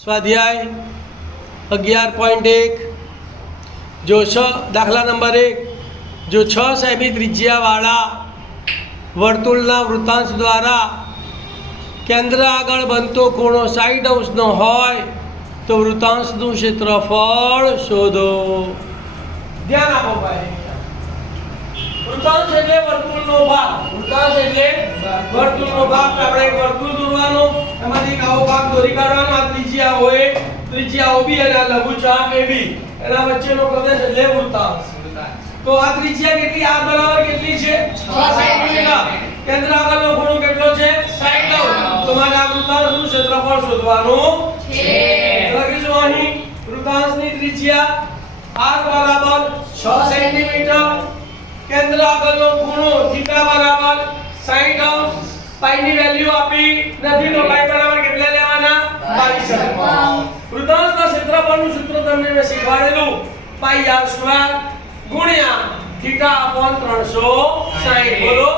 સ્વાધ્યાય 11.1 જો દાખલા નંબર 1 જો 6 સેમી ત્રિજ્યાવાળા વર્તુળના વૃત્તાંશ દ્વારા કેન્દ્ર આગળ બનતો ખૂણો 60° હોય તો વૃત્તાંશનું ક્ષેત્રફળ શોધો. ધ્યાન આપો ભાઈ. વૃત્તાંશ એટલે વર્તુળનો ભાગ. વૃત્તાંશ એટલે વર્તુળનો ભાગ. આપણે એક વર્તુળ દોરવાનું, એમાંથી એક આવો ભાગ દોરી કાઢવાનો. આ ત્રિજ્યા હોય, ત્રિજ્યા OB અને આ લઘુચાપ AB, એના વચ્ચેનો પ્રદેશ એટલે વૃત્તાંશ. તો આ ત્રિજ્યા કેટલી? આ બરાબર કેટલી છે? 6 સેન્ટીમીટર. કેન્દ્ર આગળનો ખૂણો કેટલો છે? 60°. તો મારે આ વૃત્તાંશનું ક્ષેત્રફળ શોધવાનું છે. લખીશું અહીં વૃત્તાંશની ત્રિજ્યા r બરાબર 6 સેન્ટીમીટર. કેન્દ્ર આગળનો ખૂણો થીટા બરાબર 60°. પાઈ ની વેલ્યુ આપી નથી તો પાઈ બરાબર કેટલા લેવાના? 22. વૃત્તાંશના ક્ષેત્રફળનું સૂત્ર તમને મેં શીખવાડેલું. પાઈ r સ્ક્વેર ગુણ્યા થીટા અપોન 360. બોલો.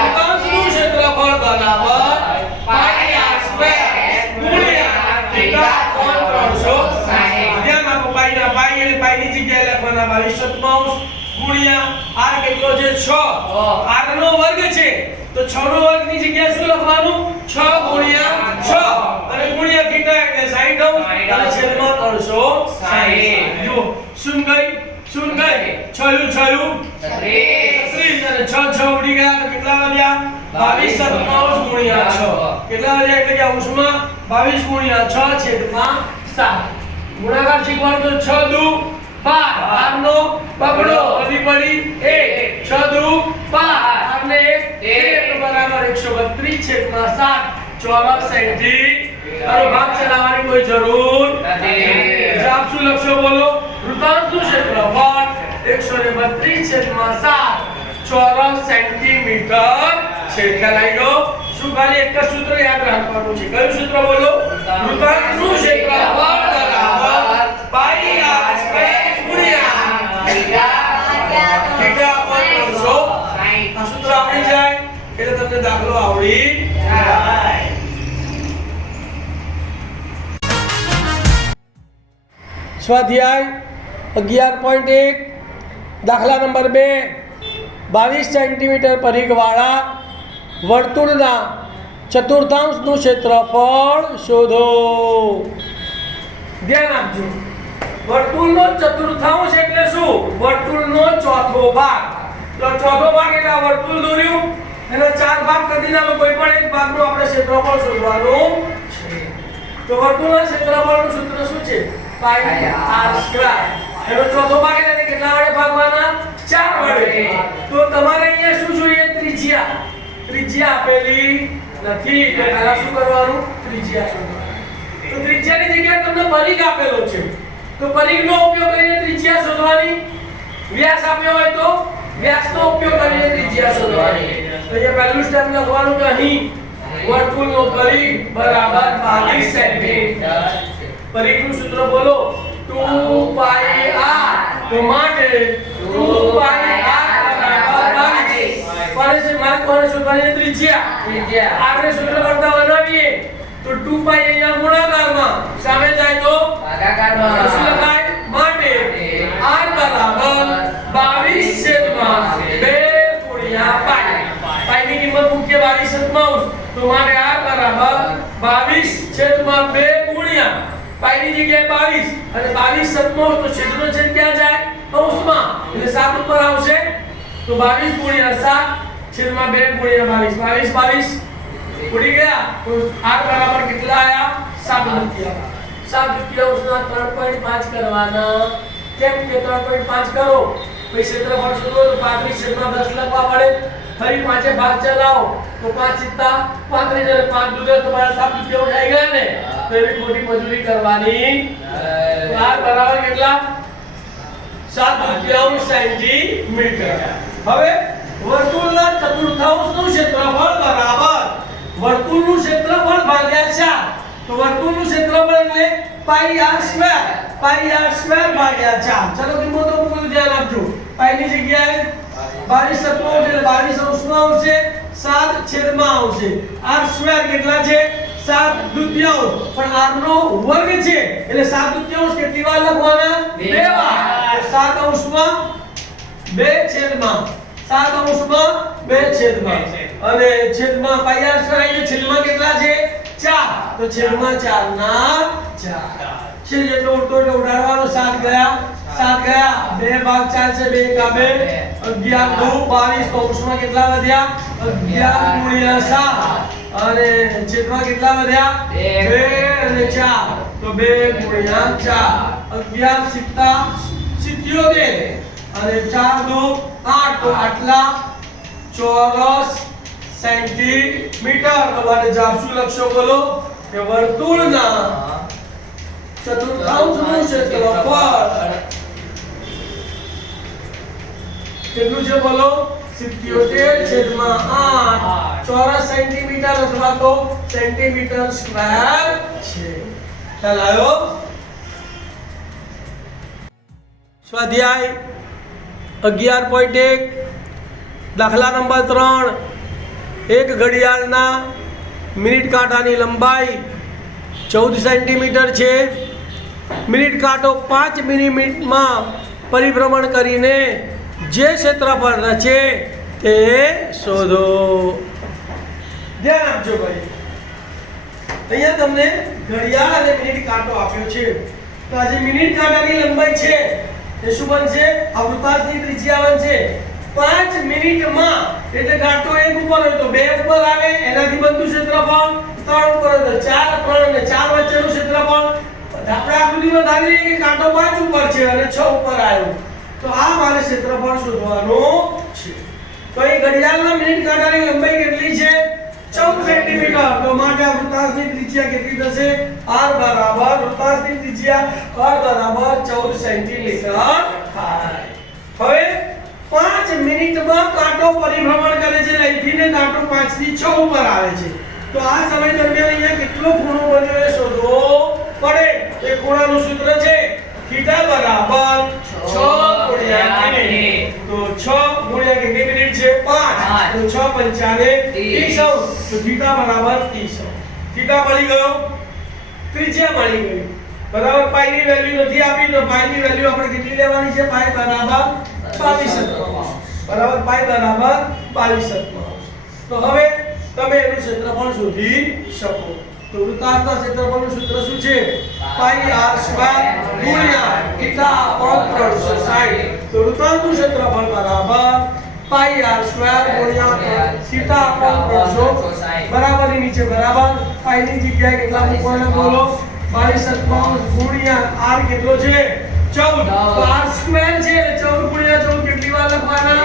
વૃત્તાંશનું ક્ષેત્રફળ બરાબર પાઈ r સ્ક્વેર ગુણ્યા થીટા અપોન 360. ધ્યાન આપો. પાઈ એટલે પાઈની જગ્યાએ લખવાના 22 ગુણ્યા r કેટલો છે? 6. r નો વર્ગ છે તો 6 નો વર્ગ ની જગ્યાએ શું લખવાનું? 6 ગુણ્યા 6 અને ગુણ્યા થીટા એટલે 60° અને છેદમાં 360. જો શું ગઈ? 6 અને 6 ઉડી ગયા તો કેટલા વધ્યા? 22 ગુણ્યા 6 કેટલા વધ્યા? એટલે કે અંશમાં 22 ગુણ્યા 6 છેદમાં 7. ગુણાકાર શીખવાનું તો 6 દુ 12. r નો બગડો વધી પડી 1. 6 દુ 12 r ને 1 બરાબર 132 છેદમાં 7 ચોરસ સેન્ટીમીટર. આનો ભાગ ચલાવવાની કોઈ જરૂર નથી. જવાબ શું લખશો? બોલો. વૃત્તાંશનું ક્ષેત્રફળ 132 છેદમાં 7 ચોરસ સેન્ટીમીટર છે. ખ્યાલ આવી ગયો? શું ખાલી એક જ સૂત્ર યાદ રાખવાનું છે? કયું સૂત્ર? બોલો. વૃત્તાંશનું ક્ષેત્રફળ બરાબર પાઈ r સ્ક્વેર ગુણ્યા થીટા અપોન 360. આ સૂત્ર આવડી જાય એટલે તમને દાખલો આવડી જાય. સ્વાધ્યાય 11.1 દાખલા નંબર 2 22 સેન્ટીમીટર પરિઘવાળા વર્તુળના ચતુર્થાંશનું ક્ષેત્રફળ શોધો. ધ્યાન આપજો. વર્તુળનો ચતુર્થાંશ એટલે શું? વર્તુળનો ચોથો ભાગ. તો ચોથો ભાગ એટલે આ વર્તુળ દોર્યું, એના 4 ભાગ કરી નાખો. કોઈ પણ એક ભાગનું આપણે ક્ષેત્રફળ શોધવાનું છે. તો વર્તુળના ક્ષેત્રફળનું સૂત્ર શું છે? પાઈ r સ્ક્વેર. એનો ચોથો ભાગ એટલે કેટલા વડે ભાગવાના? 4 વડે. તો તમારે અહીંયા શું જોઈએ? ત્રિજ્યા. ત્રિજ્યા આપેલી નથી તો પહેલા શું કરવાનું? ત્રિજ્યા શોધવાનું. તો ત્રિજ્યાની જગ્યાએ તમને પરિઘ આપેલો છે તો પરિઘનો ઉપયોગ કરીને ત્રિજ્યા શોધવાની. વ્યાસ આપ્યો હોય તો વ્યાસનો ઉપયોગ કરીને ત્રિજ્યા શોધવાની. તો અહીંયા પહેલું સ્ટેપ લખવાનું કે અહીં વર્તુળનો પરિઘ બરાબર 22 સેન્ટીમીટર. પરિઘનું સૂત્ર બોલો. 2 પાઈ r. તો માટે 2 પાઈ r બરાબર 22. કોને છે? માર્ક કોને શોધવાની? ત્રિજ્યા. r ને સૂત્ર કરતા બનાવીએ તો 2 પાઈ અહીંયા ગુણાકારમાં, સામે જાય તો ભાગાકારમાં. શું લખાય? માટે r બરાબર 22 છેદમાં 2 ગુણ્યા પાઈ. પાઈની કિંમત મૂકીએ 22 તો માટે r બરાબર 22 છેદમાં 2 ગુણ્યા પાઈની જગ્યાએ 22 અને 22 તો છેદનો છેદ ક્યાં જાય? અંશમાં. એટલે 7 ઉપર આવશે તો 22 ગુણ્યા 7 છેદમાં 2 ગુણ્યા 22 ઉડી ગયા. તો r બરાબર કેટલા આયા? 7 રૂપિયા. 7 રૂપિયા 3.5 કરવાના. કેમ કે 3.5 કરો પછી ક્ષેત્રફળ શોધો તો 35 છેદમાં 10 લખવા પડે. ફરી પાંચે ભાગ ચલાવો તો 5 * 35 અને 5 દુ 10 તો 7 રૂપિયા ઉડાઈ ગયા ને. તો એવી ખોટી મજૂરી કરવાની. તો r બરાબર કેટલા? 7 સેન્ટીમીટર. હવે વર્તુળના ચતુર્થાંશનું ક્ષેત્રફળ બરાબર વર્તુળનું ક્ષેત્રફળ ભાગ્યા 4. તો વર્તુળનું ક્ષેત્રફળ એટલે પાઈ r સ્ક્વેર. પાઈ r સ્ક્વેર ભાગ્યા 4. ચલો કિંમતો મૂકો. ધ્યાન આપજો. પાઈની જગ્યાએ 22 એટલે 22 અંશમાં આવશે, 7 છેદમાં આવશે. r સ્ક્વેર કેટલા છે? 7/2 પણ r નો વર્ગ છે એટલે 7/2 કેટલી વાર લખવાના? બે વાર. 7/2 અને છેદમાં પાઈ r સ્ક્વેર આવી છેદમાં કેટલા છે? 4. તો છેદમાં 4 ના 4 છે જેટલો ઉડતો એટલે ઉડાડવાનો. 7 ગયા 2 ભાગ 4 છે 2 કા 2 11 2 22 કૌંસમાં કેટલા વધ્યા? 11 × 7 અને છેદમાં કેટલા વધ્યા? 2 અને 4 તો 2 × 4 11 સિત્તા 77 અને 4 2 8 તો આટલા ચોરસ સેન્ટીમીટર. તમારે જવાબ શું લખશો બોલો? કે વર્તુળના ચતુર્થાંશનું ક્ષેત્રફળ કેટલું છે બોલો? 77/8 ચોરસ સેન્ટીમીટર અથવા તો સેન્ટીમીટર સ્ક્વેર છે. ખ્યાલ આવ્યો? સ્વાધ્યાય 11.1 દાખલા નંબર 3. એક ઘડિયાળના મિનિટ કાંટાની લંબાઈ 14 સેન્ટીમીટર છે. મિનિટ કાંટો 5 મિનિટમાં પરિભ્રમણ કરીને જે ક્ષેત્રફળ રચે તે શોધો. ધ્યાન આપજો ભાઈ, અહીંયા તમને ઘડિયાળ અને મિનિટ કાંટો આપ્યો છે. તો આ જે મિનિટ કાંટાની લંબાઈ છે એ શું બનશે? આ વૃત્તાંશની ત્રિજ્યા બનશે 5 મિનિટમાં. એટલે કાંટો 1 ઉપર હોય તો 2 ઉપર આવે, એનાથી બનતું ક્ષેત્રફળ 3 ઉપર હોય તો 4 અને 4 વચ્ચેનું ક્ષેત્રફળ. આપણે આકૃતિમાં ધારી લઈએ કે કાંટો 5 ઉપર છે અને 6 ઉપર આવ્યો, તો આ મારે ક્ષેત્રફળ શોધવાનું છે. તો અહીં ઘડિયાળના મિનિટ કાંટાની લંબાઈ કેટલી છે? 14 સેન્ટીમીટર. તો માટે આ વૃત્તાંશની ત્રિજ્યા કેટલી થશે? r બરાબર વૃત્તાંશની ત્રિજ્યા r બરાબર 14 સેન્ટીમીટર થાય. હવે 5 મિનિટમાં કાંટો પરિભ્રમણ કરે છે. અહીંથી કાંટો 5 થી 6 ઉપર આવે છે. તો આ સમય દરમિયાન અહીંયા કેટલો ખૂણો બન્યો એ શોધવો પડે. એ ખૂણાનું સૂત્ર છે થીટા બરાબર 6 × મિનિટ. તો 6 × કેટલી મિનિટ છે? 5. તો 6 × 5 = 30. તો થીટા બરાબર 30. થીટા મળી ગયો, ત્રિજ્યા મળી ગઈ. બરાબર. પાઈ ની વેલ્યુ નથી આપી તો પાઈ ની વેલ્યુ આપણે કેટલી લેવાની છે? પાઈ બરાબર 22. બરાબર. પાઈ બરાબર 22. તો હવે તમે એનું ક્ષેત્રફળ શોધી શકો. તો વૃત્તાંતના ક્ષેત્રફળનું સૂત્ર શું છે? પાઈ r² * થીટા કોણ 360. તો વૃત્તાંતનું ક્ષેત્રફળ બરાબર પાઈ r² * થીટા કોણ 360 બરાબર. ની નીચે બરાબર પાઈ ની જગ્યાએ કેટલા મૂકવાના બોલો? 22 * r કેટલો છે? 14. તો r² છે એટલે 14 × 14 કેટલી વાર લખવાના?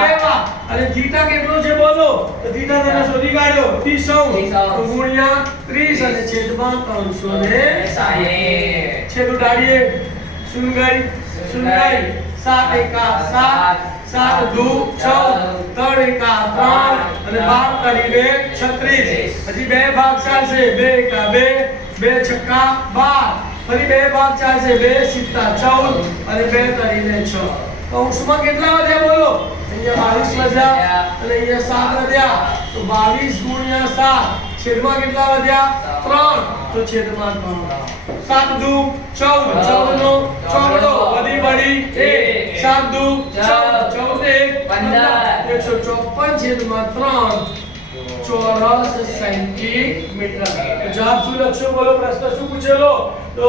બે વાર. અને થીટા કેટલો છે બોલો? તો થીટા તમે શોધી કાઢ્યો 30. તો ગુણ્યા 30 અને છેદમાં 360. છેદ ઉડાડીએ. શૂન્ય 7 એકા 7 7 દુ 14 3 એકા 3 અને 12 કરીને 36. હજી બે ભાગ ચાલશે. 2 એકા 2 2 છક્કા 12. ફરી બે ભાગ ચાલશે. 2 સિત્તા 14 અને 2 કરીને 6. કૌંસમાં કેટલા વધ્યા બોલો? અહીંયા 22 વધ્યા અને અહીંયા 7 વધ્યા. તો 22 × 7 છેદમાં કેટલા વધ્યા? 3. તો છેદમાં 3. 7 દુ 14 14 નો ચોગડો વધી પડી 1. 7 દુ 14 14 154 છેદમાં 3 ચોરસ સેન્ટીમીટર. જવાબ શું લખશો બોલો? પ્રશ્ન શું પૂછેલો? તો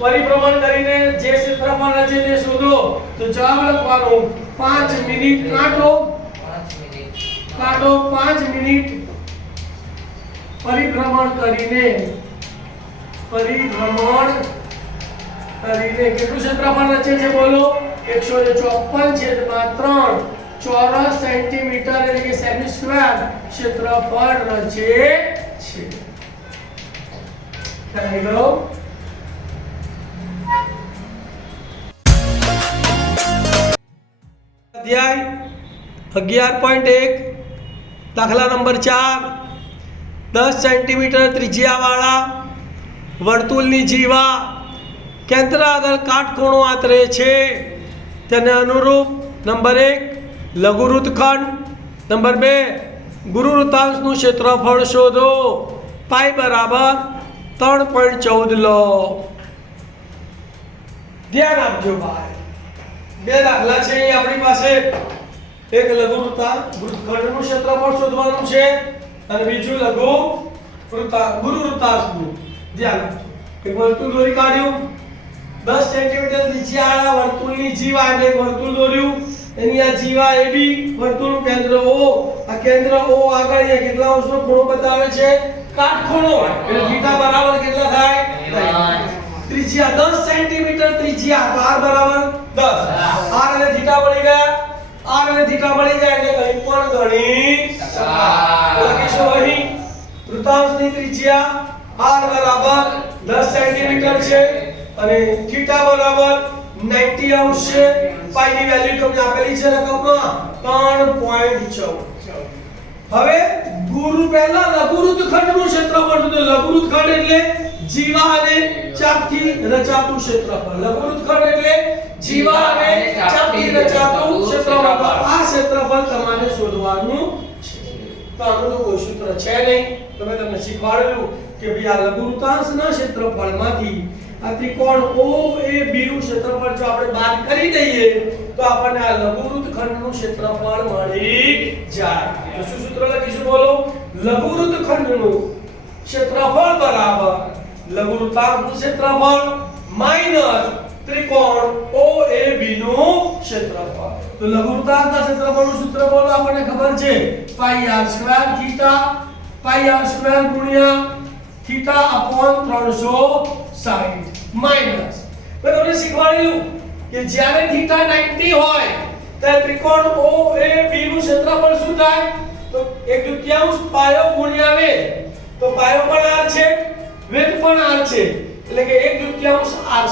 પરિભ્રમણ કરીને જે ક્ષેત્રફળ રચે તે શોધો. તો જવાબ લખવાનો 5 મિનિટ કાંટો 5 મિનિટ પરિભ્રમણ કરીને કેટલું ક્ષેત્રફળ રચે છે બોલો? 154/3 ચોરસ સેન્ટીમીટર એટલે કે સેમી સ્ક્વેર ક્ષેત્રફળ રચે છે. થઈ ગયો? અધ્યાય 11.1 દાખલા નંબર 4. 10 સેન્ટીમીટર ત્રિજ્યાવાળા વર્તુળની જીવા કેન્દ્ર આગળ કાટખૂણો આંતરે છે. તેને અનુરૂપ નંબર 1 લઘુ વૃત્તખંડ, નંબર 2 ગુરુ વૃત્તાંશનું ક્ષેત્રફળ શોધો. પાઈ બરાબર 3.14 લો. ધ્યાન આપજો ભાઈ, બે દાખલા છે અહીં આપણી પાસે. એક લઘુ વૃત્તખંડનું ક્ષેત્રફળ શોધવાનું છે અને બીજું લઘુ ગુરુવૃત્તાંશનું. ધ્યાન આપજો. એક વર્તુળ દોરી કાઢ્યું, 10 સેન્ટીમીટર ત્રિજ્યાવાળા વર્તુળની જીવા એટલે એક વર્તુળ દોર્યું. એની આ જીવા AB, વર્તુળનું કેન્દ્ર O, આ કેન્દ્ર O આગળ અહીંયા કેટલા અંશનો ખૂણો બતાવે છે? કાટખૂણો. એટલે થીટા બરાબર કેટલા થાય? ત્રિજ્યા 10 સેન્ટીમીટર ત્રિજ્યા, તો r બરાબર 10. r અને થીટા મળી ગયા. r અને થીટા મળી ગયા એટલે કંઈ પણ ગણી શકાય. લખીશું અહીં વૃત્તાંશની ત્રિજ્યા r બરાબર 10 સેન્ટીમીટર છે અને થીટા બરાબર 90 અંશ છે. પાઈ ની વેલ્યુ તમને આપેલી છે રકમમાં 3.14. હવે પહેલા લઘુવૃત્તખંડનું ક્ષેત્રફળ તો લઘુવૃત્તખંડ એટલે જીવા અને ચાપથી રચાતું ક્ષેત્રફળ. લઘુવૃત્તખંડ એટલે જીવા અને ચાપથી રચાતું ક્ષેત્રફળ. આ ક્ષેત્રફળ તમારે શોધવાનું છે. તો આનું તો કોઈ સૂત્ર છે નહીં. તમે તમને શીખવાડેલું કે ભાઈ આ લઘુવૃત્તાંશના ક્ષેત્રફળમાંથી આ ત્રિકોણ OAB નું ક્ષેત્રફળ જો આપણે બાદ કરી દઈએ તો આપણને આ લઘુવૃત્તખંડનું ક્ષેત્રફળ મળી જાય. તો શું સૂત્ર લખીશું બોલો? લઘુવૃત્તખંડનું ક્ષેત્રફળ બરાબર લઘુવૃત્તાંશનું ક્ષેત્રફળ માઈનસ ત્રિકોણ OAB નું ક્ષેત્રફળ. તો લઘુવૃત્તાંશના ક્ષેત્રફળનું સૂત્ર બોલો, આપણને ખબર છે પાઈ r² થીટા, પાઈ r² ગુણ્યા થીટા અપોન 360 માઈનસ. મેં તમને શીખવાડ્યું કે જ્યારે થીટા 90 હોય ત્યારે ત્રિકોણ OAB નું ક્ષેત્રફળ શું થાય? તો 1/2 પાયો ગુણ્યા વેધ. તો પાયો પણ r છે, વેધ પણ r છે, એટલે કે 1/2 r².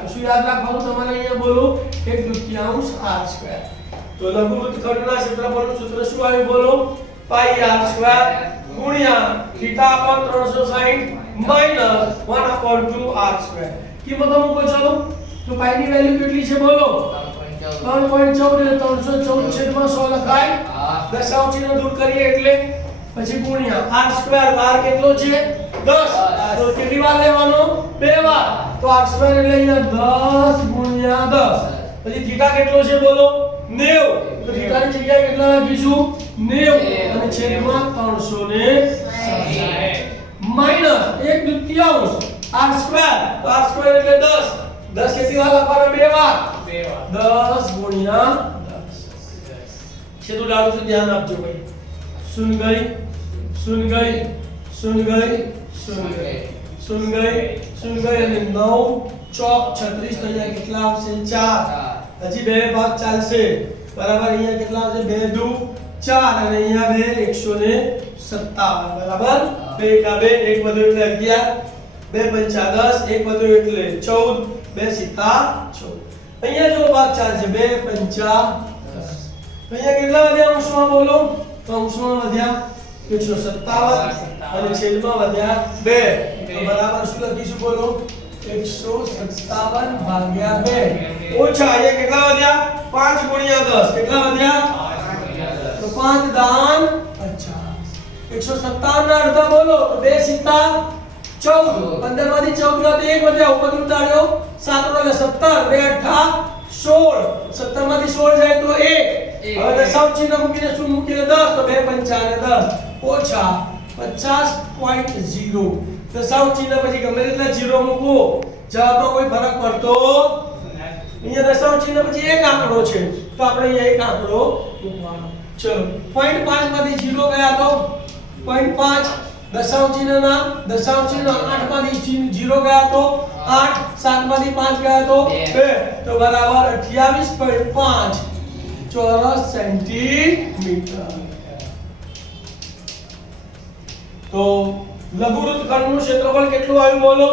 તો શું યાદ રાખવાનું તમારે અહીંયા બોલો? 1/2 r². તો લઘુવૃત્તખંડના ક્ષેત્રફળનું સૂત્ર શું આવ્યું બોલો? પાઈ r² ગુણ્યા થીટા અપોન 360 માઈનસ 1/2 r². કિંમતો મૂકો ચાલો. તો પાઈ ની વેલ્યુ કેટલી છે બોલો? 3.14 એટલે 314/100 લખાય. દશાંશ ચિહ્ન દૂર કરીએ એટલે પછી ગુણ્યા r². r કેટલો છે? 10. તો કેટલી વાર લેવાનો? 2 વાર. તો r² એટલે અહીંયા 10 ગુણ્યા 10. પછી થીટા કેટલો છે બોલો? 90. તો થીટાની જગ્યાએ કેટલા લખીશું? 90 અને છેદમાં 360 માઈનસ 1/2 r². તો r² એટલે 10. 10 કેટલી વાર લખવાનો? 2 વાર. 10 ગુણ્યા 10. છેદું લાડુ તો ધ્યાન આપજો ભાઈ. શૂન ગઈ, શૂન ગઈ, શૂન ગઈ, શૂન ગઈ, શૂન ગઈ, શૂન ગઈ અને 9 ચોક 36. તો અહીંયા કેટલા આવશે? 4. હજી બે ભાગ ચાલશે બરાબર. અહીંયા કેટલા આવશે? 2 દુ 4 અને અહીંયા 2 157 બરાબર. 2 એકા 2, 1 વધુ એટલે 11, 2 પંચા 10, 1 વધુ એટલે 14, 2 સિત્તા 14. અહીંયા જો ભાગ ચાલશે 2 પંચા 10. અહીંયા કેટલા વધ્યા અંશમાં બોલો? તો અંશમાં વધ્યા 157 અને છેદમાં વધ્યા 2. તો બરાબર શું લખીશું બોલો? 157 ભાગ્યા 2 ઓછા અહીંયા કેટલા વધ્યા? 5 ગુણ્યા 10 કેટલા વધ્યા? તો 5 દાન 50. 157 ના અડધા બોલો તો 2 સિત્તા 14. 15 માંથી 14 1 વધ્યા, ઉપર ઉતાર્યો 7 એટલે 17, 2 અઠ્ઠા 16. 17 માંથી 16 જાય તો 1. હવે દશાંશ ચિહ્ન મૂકીને શું મૂકીને 10 તો 2 પંચા અને 10 ઓછા 50.0. દશાંશ ચિહ્ન પછી ગમે તેટલા 0 મૂકો, જવાબમાં કોઈ ફરક પડતો નથી. અહીંયા દશાંશ ચિહ્ન પછી એક આંકડો છે તો આપણે અહીંયા એક આંકડો મૂકવાનો. ચલો 0.5 માંથી 0 ગયા તો 0.5. દશાંશ ચિહ્ન 8 માંથી 0 ગયા તો 8. 7 માંથી 5 ગયા તો 2. તો બરાબર 28.5 ચોરસ સેન્ટીમીટર. તો લઘુવૃત્તખંડનું ક્ષેત્રફળ કેટલું આવ્યું બોલો?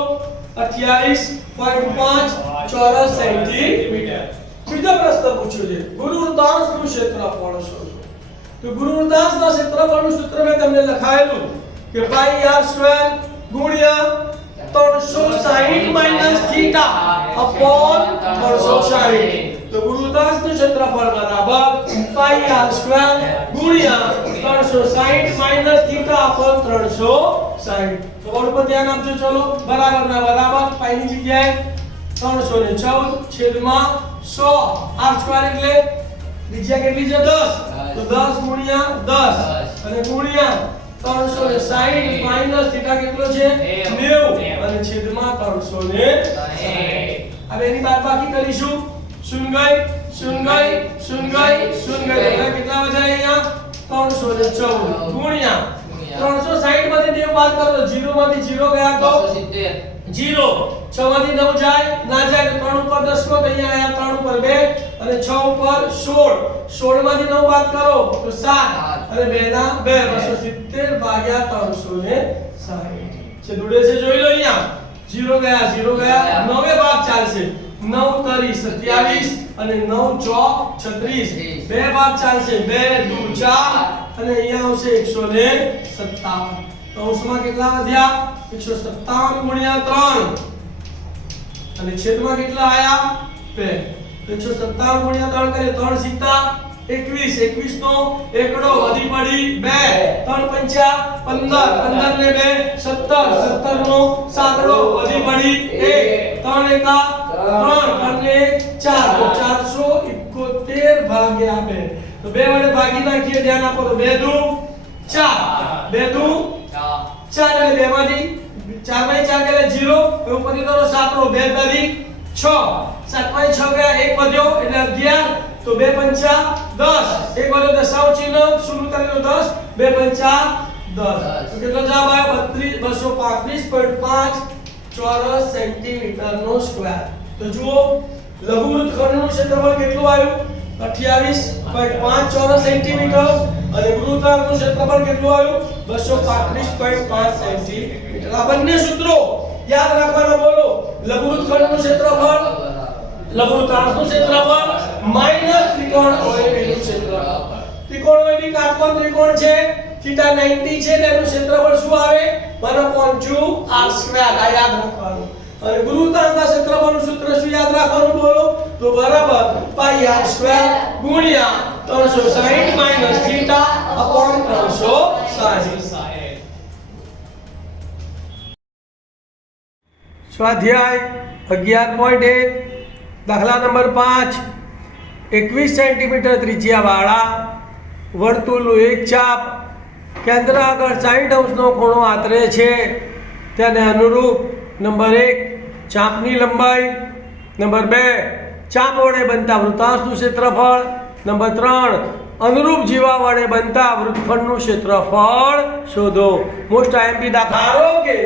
28.5 ચોરસ સેન્ટીમીટર. બીજો પ્રશ્ન પૂછ્યો છે ગુરુવૃત્તાંશનું ક્ષેત્રફળ શોધો. તો ગુરુવૃત્તાંશના ક્ષેત્રફળનું સૂત્ર મેં તમને લખાયેલું કે પાઈ r² ગુણ્યા 360 માઈનસ થીટા અપોન 360. તો ગુરુવૃત્તાંશનું ક્ષેત્રફળ બરાબર પાઈ r² ગુણ્યા 360 માઈનસ થીટા અપોન 360. 60 તો બોર્ડ પર ધ્યાન આપજો ચલો બરાબર ના બરાબર પાઈ ની જગ્યાએ 314 છેદમાં 100 r સ્ક્વેર એટલે ત્રિજ્યા કેટલી છે 10 તો 10 ગુણ્યા 10 અને ગુણ્યા 360 માઈનસ થીટા કેટલો છે 90 અને છેદમાં 360 હવે એની બાદબાકી કરીશું શૂન્ય ગઈ એટલે કેટલા વધ્યા અહીંયા 314 ગુણ્યા 360 માંથી 90 બાદ કરો તો 0 માંથી 0 ગયા તો 0 6 માંથી 9 જાય ના જાય તો 3 ઉપર 10 કો તો અહીંયા આયા 3 ઉપર 2 અને 6 ઉપર 16 માંથી 9 બાદ કરો તો 7 અને 2 ના 2 270 ભાગ્યા 360 છે દુડે છે જોઈ લો અહીંયા 0 ગયા 9 ભાગ ચાલશે 9 તરી 27 અને 9 ચોક 36 બે ભાગ ચાલશે 2 દુ 4 અને અહીંયા આવશે 157 કૌંસમાં કેટલા વધ્યા 157 ગુણ્યા 3 અને છેદમાં કેટલા આયા 2 157 ગુણ્યા 3 કરીએ 3 સીતા 21 નો એકડો વધી પડી 2 3 પંચા 15 ને 2 17 નો સાતડો વધી પડી 1 3 એકા 3 અને 4 તો 471 ભાગ્યા 2 તો 2 વડે ભાગી નાખીએ ધ્યાન આપો તો 2 દુ 4 2 દુ 4 એટલે 2 માંથી 4 માંથી 4 એટલે 0 ઉપરથી તો સાતડો 2 તરી 6 7 માંથી 6 ગયા 1 વધ્યો એટલે 11 તો 2 પંચા 10 એક વધ્યો દશાંશ ચિહ્ન શૂન્ય તરીનો 10 2 પંચા 10 તો કેટલો જવાબ આવ્યો 235.5 ચોરસ સેન્ટીમીટર નો સ્ક્વેર તો જુઓ લઘુવૃત્ત ખંડનું ક્ષેત્રફળ કેટલું આવ્યું 28.5 ચોરસ સેન્ટીમીટર અને વૃત્તાંશનું ક્ષેત્રફળ કેટલું આવ્યું 235.5 સેન્ટીમીટર આ બંને સૂત્રો યાદ રાખવાના બોલો લઘુવૃત્ત ખંડનું ક્ષેત્રફળ લઘુવૃત્તાંશનું ક્ષેત્રફળ માઈનસ ત્રિકોણ ઓએબીનું ક્ષેત્રફળ ત્રિકોણ ઓએબી કાટકોણ ત્રિકોણ છે θ 90 છે તેનું ક્ષેત્રફળ શું આવે 1/2 r સ્ક્વેર આ યાદ રાખવાનું અને ગુરુત્વાકર્ષણના ક્ષેત્રફળનું સૂત્ર શું યાદ રાખવાનું બોલો તો બરાબર પાઈ r સ્ક્વેર ગુણ્યા 360 માઈનસ થીટા અપોન 360 સ્વાધ્યાય 11.1 દાખલા નંબર 5 21 સેન્ટીમીટર ત્રિજ્યાવાળા વર્તુળનું એક ચાપ કેન્દ્ર આગળ 60 અંશનો ખૂણો આતરે છે તેને અનુરૂપ નંબર 1 ચાપની લંબાઈ નંબર 2 ચાપ વડે બનતા વૃત્તાંશનું ક્ષેત્રફળ નંબર 3 અનુરૂપ જીવા વડે બનતા વૃત્તખંડનું ક્ષેત્રફળ શોધો મોસ્ટ આઈએમપી દાખલો કે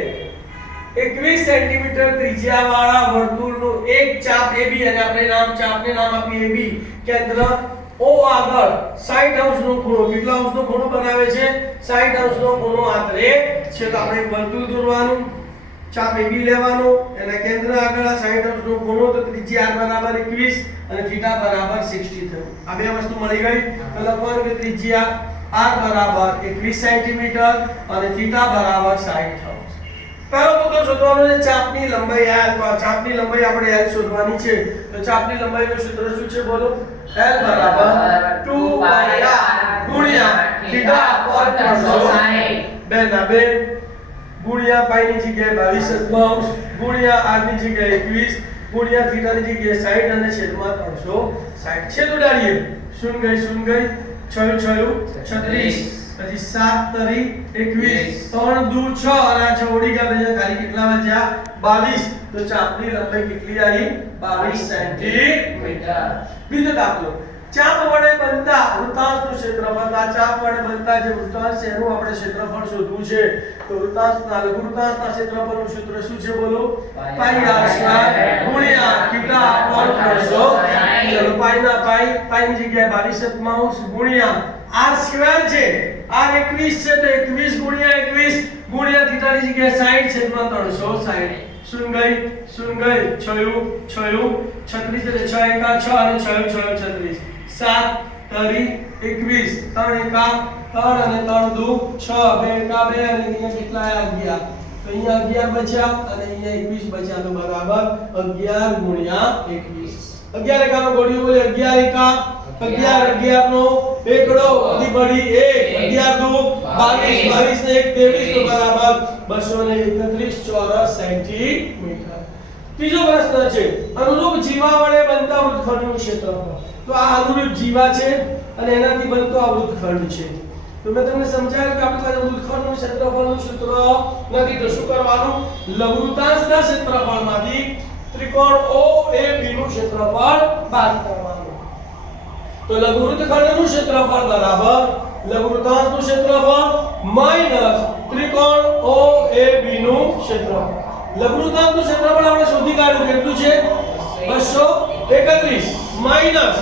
21 સેન્ટીમીટર ત્રિજ્યાવાળા વર્તુળનું એક ચાપ AB અને આપણે ચાપને નામ આપીએ AB કેન્દ્ર O આગળ 60 અંશનો ખૂણો કેટલા અંશનો ખૂણો બનાવે છે 60 અંશનો ખૂણો આતરે છે તો આપણે વર્તુળ દોરવાનું ચાપ AB લેવાનો એના કેન્દ્ર આગળ 60 અંશનો ખૂણો તો ત્રિજ્યા r બરાબર 21 અને થીટા બરાબર 60 થયું આ બે વસ્તુ મળી ગઈ તો લખવાનું કે ત્રિજ્યા r બરાબર 21 સેન્ટીમીટર અને થીટા બરાબર 60 થયું પહેલો મુદ્દો શોધવાનો છે ચાપની લંબાઈ l તો આ ચાપની લંબાઈ આપણે l શોધવાની છે તો ચાપની લંબાઈનું સૂત્ર શું છે બોલો l બરાબર 2 r ગુણ્યા થીટા અપોન 360 2 ના 2 ગુણ્યા પાઈ ની જગ્યાએ 22 ગુણ્યા r ની જગ્યાએ 21 ગુણ્યા થીટા ની જગ્યાએ 60 અને છેદમાં 360 છેદ ઉડાડીએ શૂન્ય ગઈ 6 36 પછી 7 તરી 21 3 દુ 6 અને આ 6 ઉડી ગયા એટલે ખાલી કેટલા વધ્યા 22 તો ચાપની લંબાઈ કેટલી આવી 22 સેન્ટીમીટર બીજો દાખલો ચાપ વડે બનતા વૃત્તાંશનું ક્ષેત્રફળ આ ચાપ વડે બનતા જે વૃત્તાંશ છે એનું આપણે ક્ષેત્રફળ શોધવું છે તો વૃત્તાંશના લઘુવૃત્તાંશના ક્ષેત્રફળનું સૂત્ર શું છે બોલો પાઈ r સ્ક્વેર ગુણ્યા થીટા અપોન 360 ચલો પાઈના પાઈ ની જગ્યાએ 22 ગુણ્યા r સ્ક્વેર છે r 21 છે તો 21 ગુણ્યા 21 ગુણ્યા થીટા ની જગ્યાએ 60 છેદમાં 360 શૂન્ય ગઈ 6 36 એટલે 6 એકા 6 અને 6 36 7 તરી 21 3 એકા 3 અને 3 દુ 6 2 એકા 2 અને અહીંયા કેટલા આયા 11 તો અહીંયા 11 બચ્યા અને અહીંયા 21 બચ્યા તો બરાબર 11 ગુણ્યા 21 11 એકાનો ગોળીઓ બોલે 11 એકા 11 11 નો એકડો વધી પડી 1 11 દુ 22 22 ને 1 23 તો બરાબર 231 ચોરસ સેન્ટીમીટર। ત્રીજો પ્રશ્ન છે અનુરૂપ જીવા વડે બનતા વૃત્તખંડનું ક્ષેત્રફળ। તો આ અનુરૂપ જીવા છે અને એનાથી બનતો આ વૃત્તખંડ છે। તો મેં તમને સમજાવ્યું કે આપણી પાસે વૃત્તખંડનું ક્ષેત્રફળનું સૂત્ર નથી તો શું કરવાનું લઘુવૃત્તાંશના ક્ષેત્રફળમાંથી ત્રિકોણ OAB નું ક્ષેત્રફળ બાદ કરવાનું। તો લઘુવૃત્તખંડનું ક્ષેત્રફળ બરાબર લઘુવૃત્તાંશનું ક્ષેત્રફળ માઈનસ ત્રિકોણ OAB નું ક્ષેત્રફળ। લઘુવૃત્તાંશનું ક્ષેત્રફળ આપણે શોધી કાઢ્યું કેટલું છે 231 માઈનસ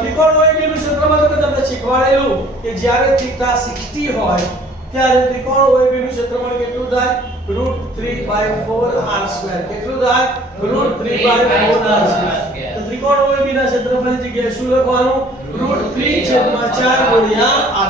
ત્રિકોણ OAB નું ક્ષેત્રફળ તો તમને શીખવાડેલું કે જ્યારે θ 60 હોય ત્યારે ત્રિકોણ OAB નું ક્ષેત્રફળ કેટલું થાય √3/4r²। કેટલું થાય √3/4r²। તો ત્રિકોણ OAB ના ક્ષેત્રફળની જગ્યાએ શું લખવાનું √3/4 ગુણ્યા r²।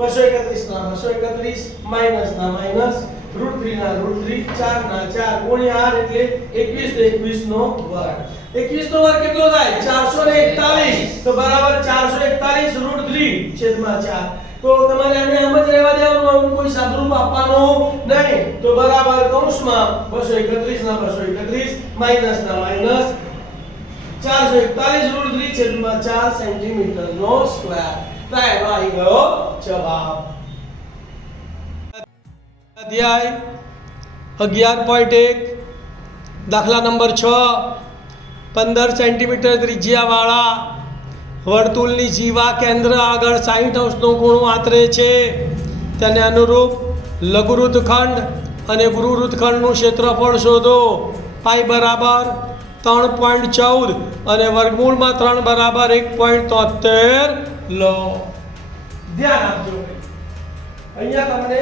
231 ના 231 માઈનસ ના માઈનસ √3 ના √3 4 ના 4 ગુણ્યા r એટલે 21 નો વર્ગ। 21 નો વર્ગ કેટલો થાય 441 તો બરાબર 441 √3/4। તો તમારે આને આમ જ રહેવા દેવાનું કોઈ સાદુરૂપ આપવાનું નહીં। તો બરાબર કૌંસમાં 231 ના 231 માઈનસ ના માઈનસ 441 √3/4 સેન્ટીમીટર નો સ્ક્વેર। તો એનો આવી ગયો જવાબ। અધ્યાય 11.1 દાખલા નંબર 6 15 સેન્ટીમીટર ત્રિજ્યાવાળા વર્તુળની જીવા કેન્દ્ર આગળ 60 અંશનો ખૂણો આતરે છે તેને અનુરૂપ લઘુવૃત્તખંડ અને ગુરુવૃત્તખંડનું ક્ષેત્રફળ શોધો। પાઈ બરાબર 3.14 અને વર્ગમૂળમાં 3 બરાબર 1.73 લો। ધ્યાન આપજો અહીંયા તમને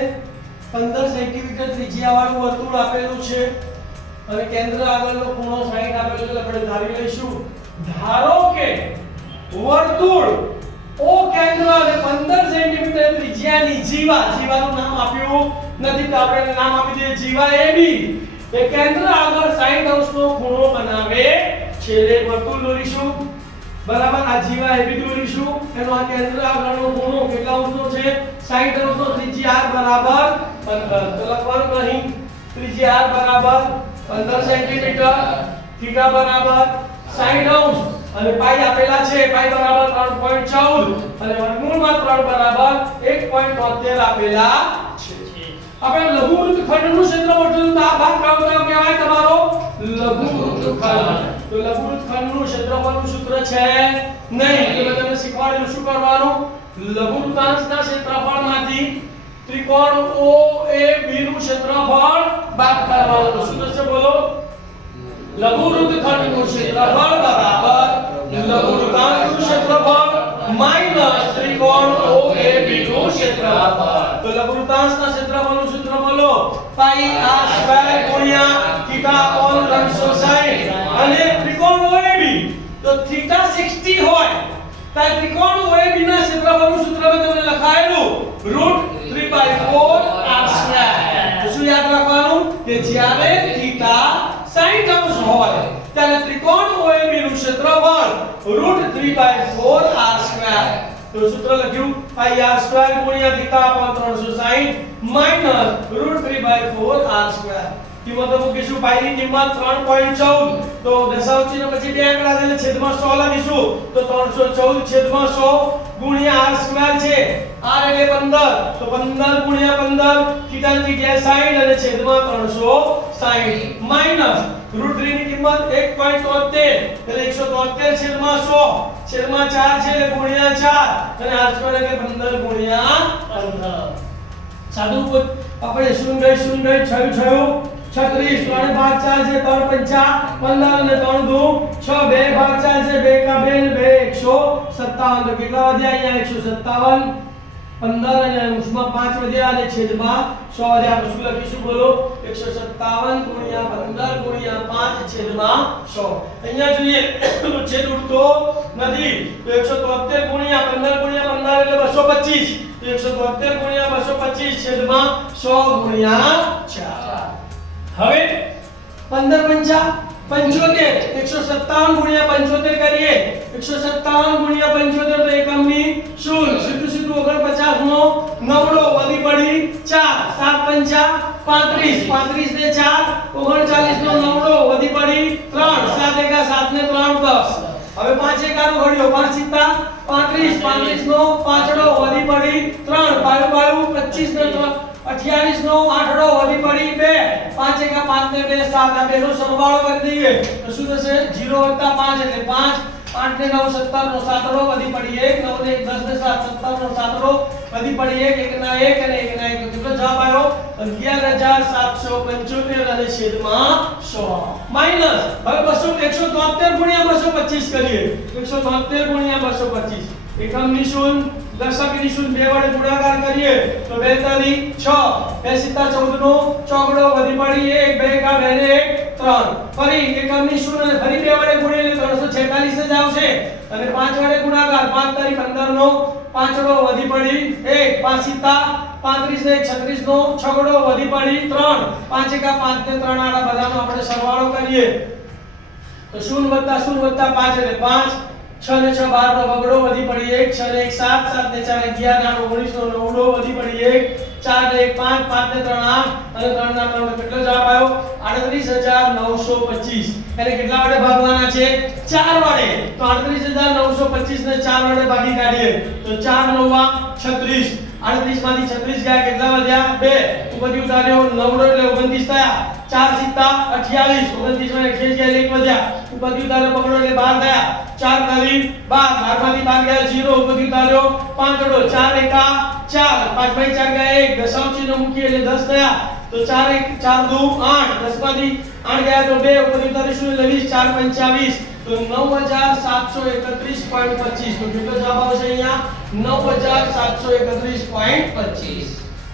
15 સેન્ટીમીટર ત્રિજ્યાવાળું વર્તુળ આપેલું છે અને કેન્દ્ર આગળનો ખૂણો 60 આપેલો છે। આપણે ધારી લઈશું ધારો કે વર્તુળ O કેન્દ્ર અને 15 સેન્ટીમીટર ત્રિજ્યાની જીવાનું નામ આપ્યું નથી તો આપણે નામ આપી દઈએ જીવા AB એ કેન્દ્ર આગળ 60 અંશનો ખૂણો બનાવે છે। એક વર્તુળ દોરીશું બરાબર આ જીવા AB દોરીશું એનો આ કેન્દ્ર આગળનો ખૂણો કેટલા અંશનો છે 60 અંશનો। ત્રિજ્યા r બરાબર 15 તો લખવાનું અહીં ત્રિજ્યા r બરાબર 15 સેન્ટીમીટર થીટા બરાબર 60 અંશ અને પાઈ આપેલા છે પાઈ બરાબર 3.14 અને વર્ગમૂળમાં 3 બરાબર 1.73 આપેલા છે। આપણે લઘુવૃત્તખંડનું ક્ષેત્રફળ જોયું તો આ ભાગ કયો કહેવાય તમારો લઘુવૃત્તખંડ। તો લઘુવૃત્તખંડનું ક્ષેત્રફળનું સૂત્ર છે નહીં તો મેં તમને શીખવાડ્યું શું કરવાનું લઘુવૃત્તાંશના ક્ષેત્રફળમાંથી ત્રિકોણ OAB નું ક્ષેત્રફળ બાદ કરવાનું। શું થશે બોલો લઘુવૃત્તખંડનું ક્ષેત્રફળ બરાબર લઘુવૃત્તાંશનું ક્ષેત્રફળ માઈનસ ત્રિકોણ OAB નું ક્ષેત્રફળ। તો લઘુવૃત્તાંશના ક્ષેત્રફળનું સૂત્ર બોલો પાઈ r² ગુણ્યા થીટા ઓન 360 અને ત્રિકોણ OAB તો થીટા 60 હોય તો ત્રિકોણ OAB ના ક્ષેત્રફળનું સૂત્ર મેં તમને લખાયેલું √3/4r²। તો શું યાદ રાખવાનું કે જ્યારે થીટા 60 અંશ હોય ત્યારે ત્રિકોણ OAB નું ક્ષેત્રફળ √3/4r²। તો સૂત્ર લખ્યું પાઈ r² ગુણ્યા થીટા અપોન 360 માઈનસ √3/4r²। કિંમતો મૂકીશું પાઈ ની કિંમત 3.14 તો દશાંશ ચિહ્ન પછી બે આંકડા એટલે છેદમાં 100 લખીશું તો 314 છેદમાં 100 ગુણ્યા r² છે r એટલે 15 તો 15 ગુણ્યા 15 થીટાની જગ્યાએ 60 અને છેદમાં 360 માઈનસ √3 ની કિંમત 1.73 એટલે 173 છેદમાં 100 છેદમાં 4 છે એટલે ગુણ્યા 4 અને r² એટલે 15 ગુણ્યા 15 સાદું આપણે શૂન્ય ગઈ 36 3 ભાગ 4 છે 3 5 15 અને 3 2 6 2 ભાગ 4 છે 2 का 2 157 તો કેટલા વધ્યા અહીંયા 157 15 અને ઉષ્મા 5 વધ્યા અને છેદમાં 100 વધ્યા તો શું લખીશું બોલો 157 ગુણ્યા 15 ગુણ્યા 5 છેદમાં 100 અહીંયા જોઈએ તો છેદ ઉડતો નથી તો 173 ગુણ્યા 15 ગુણ્યા 15 એટલે 225 તો 173 ગુણ્યા 225 છેદમાં 100 ગુણ્યા 4 હવે 15 5 75 157 ગુણ્યા 75 કરીએ 157 ગુણ્યા 75 તો એકમની શૂન્ય સીધું સીધું 49 નો નવડો વધી પડી 4 7 પંચા 35 35 ને 4 39 નો નવડો વધી પડી 3 7 એકા 7 ને 3 10 હવે 5 એકાનો ઘડિયો 5 સિત્તા 35 35 નો પાંચડો વધી પડી 3 5 25 ને 3 28 નો આઠડો વધી પડી 2 5 એકા 5 ને 2 7 આ બેનો સરવાળો કરી દઈએ તો શું થશે 0 + 5 એટલે 5 8 ને 9 17 નો સાતડો વધી પડી 1 9 ને 1 10 ને 7 17 નો સાતડો વધી પડી 1 1 ના 1 અને 1 ના 1 કેટલો જવાબ આવ્યો 11775 અને છેદમાં 100 માઈનસ હવે 173 ગુણ્યા 225 કરીએ 173 ગુણ્યા 225 એકમની શૂન્ય દશકની શૂન્ય બે વડે ગુણાકાર કરીએ તો 2 તારી 6 2 સિત્તા 14 નો ચોગડો વધી પડી 1 2 એકા 2 ને 1 3 ફરી એકમની શૂન્ય અને ફરી 2 વડે ગુણીએ 346 જ આવશે અને 5 વડે ગુણાકાર 5 તારી 15 નો પાંચડો વધી પડી 1 5 સિત્તા 35 ને 36 નો છગડો વધી પડી 3 5 એકા 5 ને 3 આડા બધાનો આપણે સરવાળો કરીએ તો 0 + 0 + 5 એટલે 5 6 ને 6 12 નો બગડો વધી પડી 1 6 ને 1 7 7 ને 4 11 8 19 નો નવડો વધી પડી 1 4 ને 1 5 5 ને 3 8 અને 3 ના 3 કેટલો જવાબ આવ્યો 38925 એટલે કેટલા વડે ભાગવાના છે 4 વડે તો 38925 ને 4 વડે ભાગી કાઢીએ તો 4 9 36 38 માંથી 36 ગયા કેટલા વધ્યા 2 ઉપરથી ઉતાર્યો નવડો એટલે 29 થયા 4 સિત્તા 28 29 માં 28 ગયા 1 વધ્યા ઉપરથી ઉતાર્યો પકડો એટલે 12 થયા 4 તારી 12 માંથી 12 ગયા 0 ઉપરથી ઉતાર્યો પાંચડો 4 એકા 4 5 ભાઈ 4 ગયા 1 દશાંશ ચિહ્ન મૂકીએ એટલે 10 થયા તો 4 1 4 2 8 10 માંથી 8 ગયા તો 2 ઉપરથી ઉતારીશું એટલે 20 4 25 તો 9731.25 તો કેટલો જવાબ આવશે અહીંયા 9731.25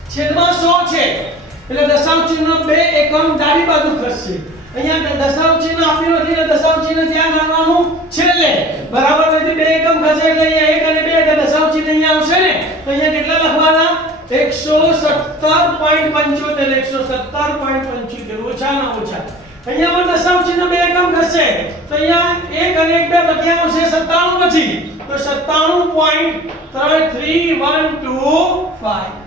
છેદમાં 100 છે એટલે દશાંશ ચિહ્ન બે એકમ ડાબી બાજુ ખસશે અહીંયા દશાંશ ચિહ્ન આપ્યું નથી એટલે દશાંશ ચિહ્ન ત્યાં નાખવાનું છેલ્લે બરાબર નથી બે એકમ ખસે એટલે અહીંયા 1 અને 2 એટલે દશાંશ ચિહ્ન અહીંયા આવશે ને તો અહીંયા કેટલા લખવાના 117.75 117.75 ઓછાના ઓછા અહીંયા પણ દશાંશ ચિહ્ન બે એકમ ખસે તો અહીંયા 1 અને 1 2 ક્યાં આવશે 97 પછી તો 97.33125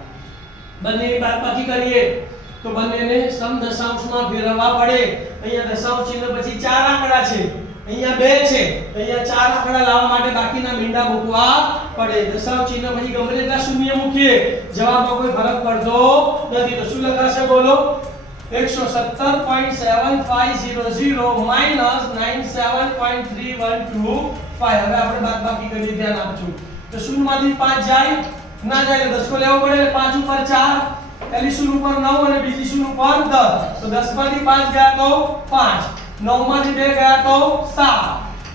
બંનેની બાદબાકી કરીએ તો બંનેને સમદશાંશમાં ફેરવવા પડે અહીંયા દશાંશ ચિહ્ન પછી 4 આંકડા છે અહીંયા 2 છે અહીંયા 4 આંકડા લાવવા માટે બાકીના મીંડા મૂકવા પડે દશાંશ ચિહ્ન પછી ગમે તેટલા શૂન્ય મૂકીએ જવાબમાં કોઈ ફરક પડતો નથી તો શું લખાશે બોલો 117.7500 માઈનસ 97.3125 હવે આપણે બાદબાકી કરીએ ધ્યાન આપજો તો શૂન્ય માંથી 5 જાય ના જાય એટલે 10 કો લેવો પડે એટલે 5 ઉપર 4 પહેલી શૂન્ય ઉપર 9 અને બીજી શૂન્ય ઉપર 10 તો 10 માંથી 5 ગયા તો 5 9 માંથી 2 ગયા તો 7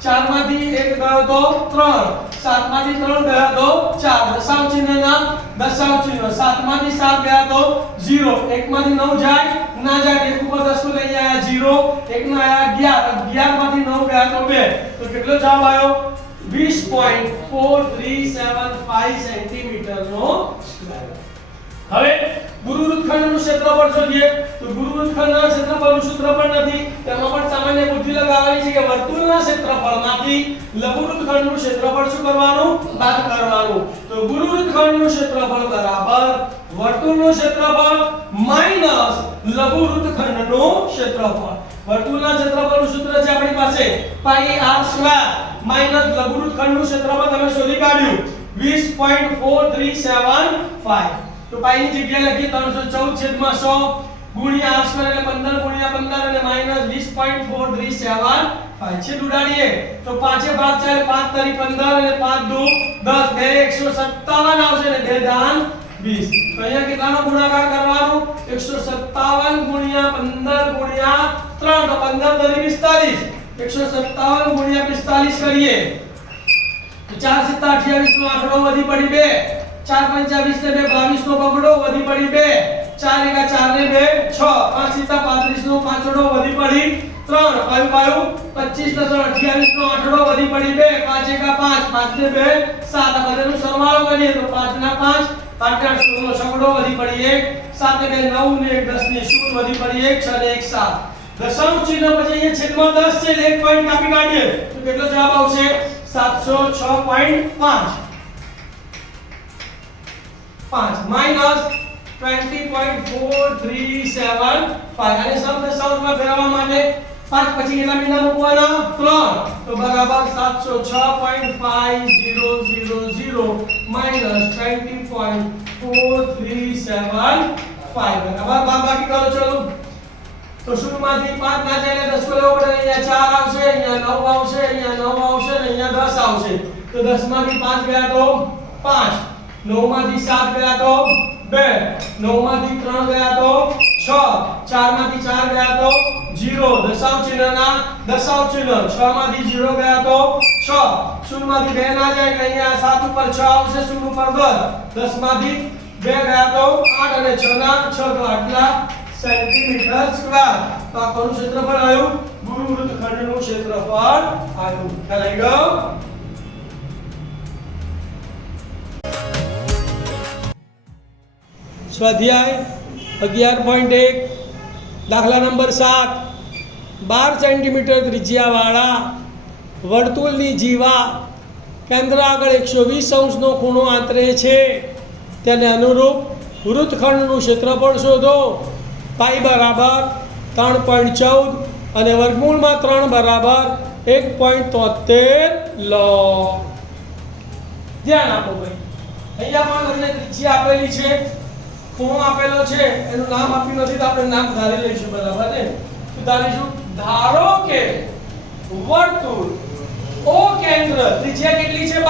4 માંથી 1 ગયો તો 3 7 માંથી 3 ગયા તો 4 દશાંશ ચિહ્નના દશાંશ ચિહ્ન 7 માંથી 7 ગયા તો 0 1 માંથી 9 જાય ના જાય 1 ઉપર 10 કો લઈ આયા 0 1 ના આયા 11 માંથી 9 ગયા તો 2 તો કેટલો જવાબ આવ્યો 20.4375 સેન્ટીમીટર નો સ્ક્વેર હવે ગુરુ વૃત્તખંડનું ક્ષેત્રફળ શોધીએ તો ગુરુ વૃત્તખંડના ક્ષેત્રફળનું સૂત્ર પણ નથી તેમાં પણ સામાન્ય બુદ્ધિ લગાવવાની છે કે વર્તુળના ક્ષેત્રફળમાંથી લઘુ વૃત્તખંડનું ક્ષેત્રફળ શું કરવાનું બાદ કરવાનું તો ગુરુ વૃત્તખંડનું ક્ષેત્રફળ બરાબર વર્તુળનું ક્ષેત્રફળ માઈનસ લઘુ વૃત્તખંડનું ક્ષેત્રફળ વર્તુળના ક્ષેત્રફળનું સૂત્ર છે આપણી પાસે પાઈ r² માઈનસ લઘુ વૃત્તખંડનું ક્ષેત્રફળ તમે શોધી કાઢ્યું 20.4375 તો પાઈ ની જગ્યાએ લખીએ 314/100 ગુણ્યા r² એટલે 15 ગુણ્યા 15 અને માઈનસ 20.4375 છેદ ઉડાડીએ તો 5 ભાગ ચાલે 5 તારી 15 અને 5 દુ 10 2 157 આવશે ને 2 દાન 20 તો અહીંયા કેટલાનો ગુણાકાર કરવાનો 157 ગુણ્યા 15 ગુણ્યા 3 તો 15 તારી 45 157 ગુણ્યા 45 કરીએ તો 4 સિત્તા 28 નો આંકડો વધી પડી 2 4 25 ને 2 22 નો બગડો વધી પડી 2 4 એકા 4 ને 2 6 5 સિત્તા 35 નો પાંચડો વધી પડી 3 5 25 ને 3 28 નો આંકડો વધી પડી 2 5 એકા 5 5 ને 2 7 આ બધાનો સરવાળો કરીએ તો 5 ના 5 8 8 નો છગડો વધી પડી 1 7 ને 2 9 ને 1 10 ને 0 વધી પડી 1 6 ને 1 7 દશાંશ ચિહ્ન પછી અહીંયા છેદમાં 10 છે એટલે 1 પોઈન્ટ કાપી કાઢીએ તો કેટલો જવાબ આવશે 706.5 માઈનસ 20.4375 અને સમ દશાંશમાં ફેરવવા માટે 5 પછી કેટલા મીંડા મૂકવાના 3 તો બરાબર 706.5000 માઈનસ 20.4375 બરાબર બાકી કરો ચલો તો શૂન્યમાંથી 5 ના જાય એટલે 10 લેવો પડે અહીંયા 4 આવશે અહીંયા 9 આવશે અહીંયા 9 આવશે અને અહીંયા 10 આવશે તો 10 માંથી 5 ગયા તો 5 9 માંથી 7 ગયા તો 2 9 માંથી 3 ગયા તો 6 4 માંથી 4 ગયા તો 0 દશાંશ ચિહ્નના દશાંશ ચિહ્ન 6 માંથી 0 ગયા તો 6 0 માંથી 2 ના જાય એટલે અહીંયા 7 ઉપર 6 આવશે 0 ઉપર 10 10 માંથી 2 ગયા તો 8 અને 6 ના 6 તો આટલા સેન્ટીમીટર સ્ક્વેર તો આ કોનું ક્ષેત્રફળ આવ્યું ગુરુ વૃત્તખંડનું ક્ષેત્રફળ આવ્યું ખ્યાલ આવી ગયો સ્વાધ્યાય 11.1 દાખલા નંબર 7 12 સેન્ટીમીટર ત્રિજ્યાવાળા વર્તુળની જીવા કેન્દ્ર આગળ 120 અંશનો ખૂણો આંતરે છે તેને અનુરૂપ વૃત્તખંડનું ક્ષેત્રફળ શોધો પાઈ બરાબર 3.14 અને વર્ગમૂળમાં 3 બરાબર 1.73 લો ધ્યાન આપો ભાઈ અહીંયા પણ તમને ત્રિજ્યા આપેલી છે ખૂણો આપેલો છે એનું નામ આપ્યું નથી તો આપણે નામ ધારી લઈશું બરાબર ને તો ધારીશું ધારો કે વર્તુળ ઓ કેન્દ્ર ત્રિજ્યા કેટલી છે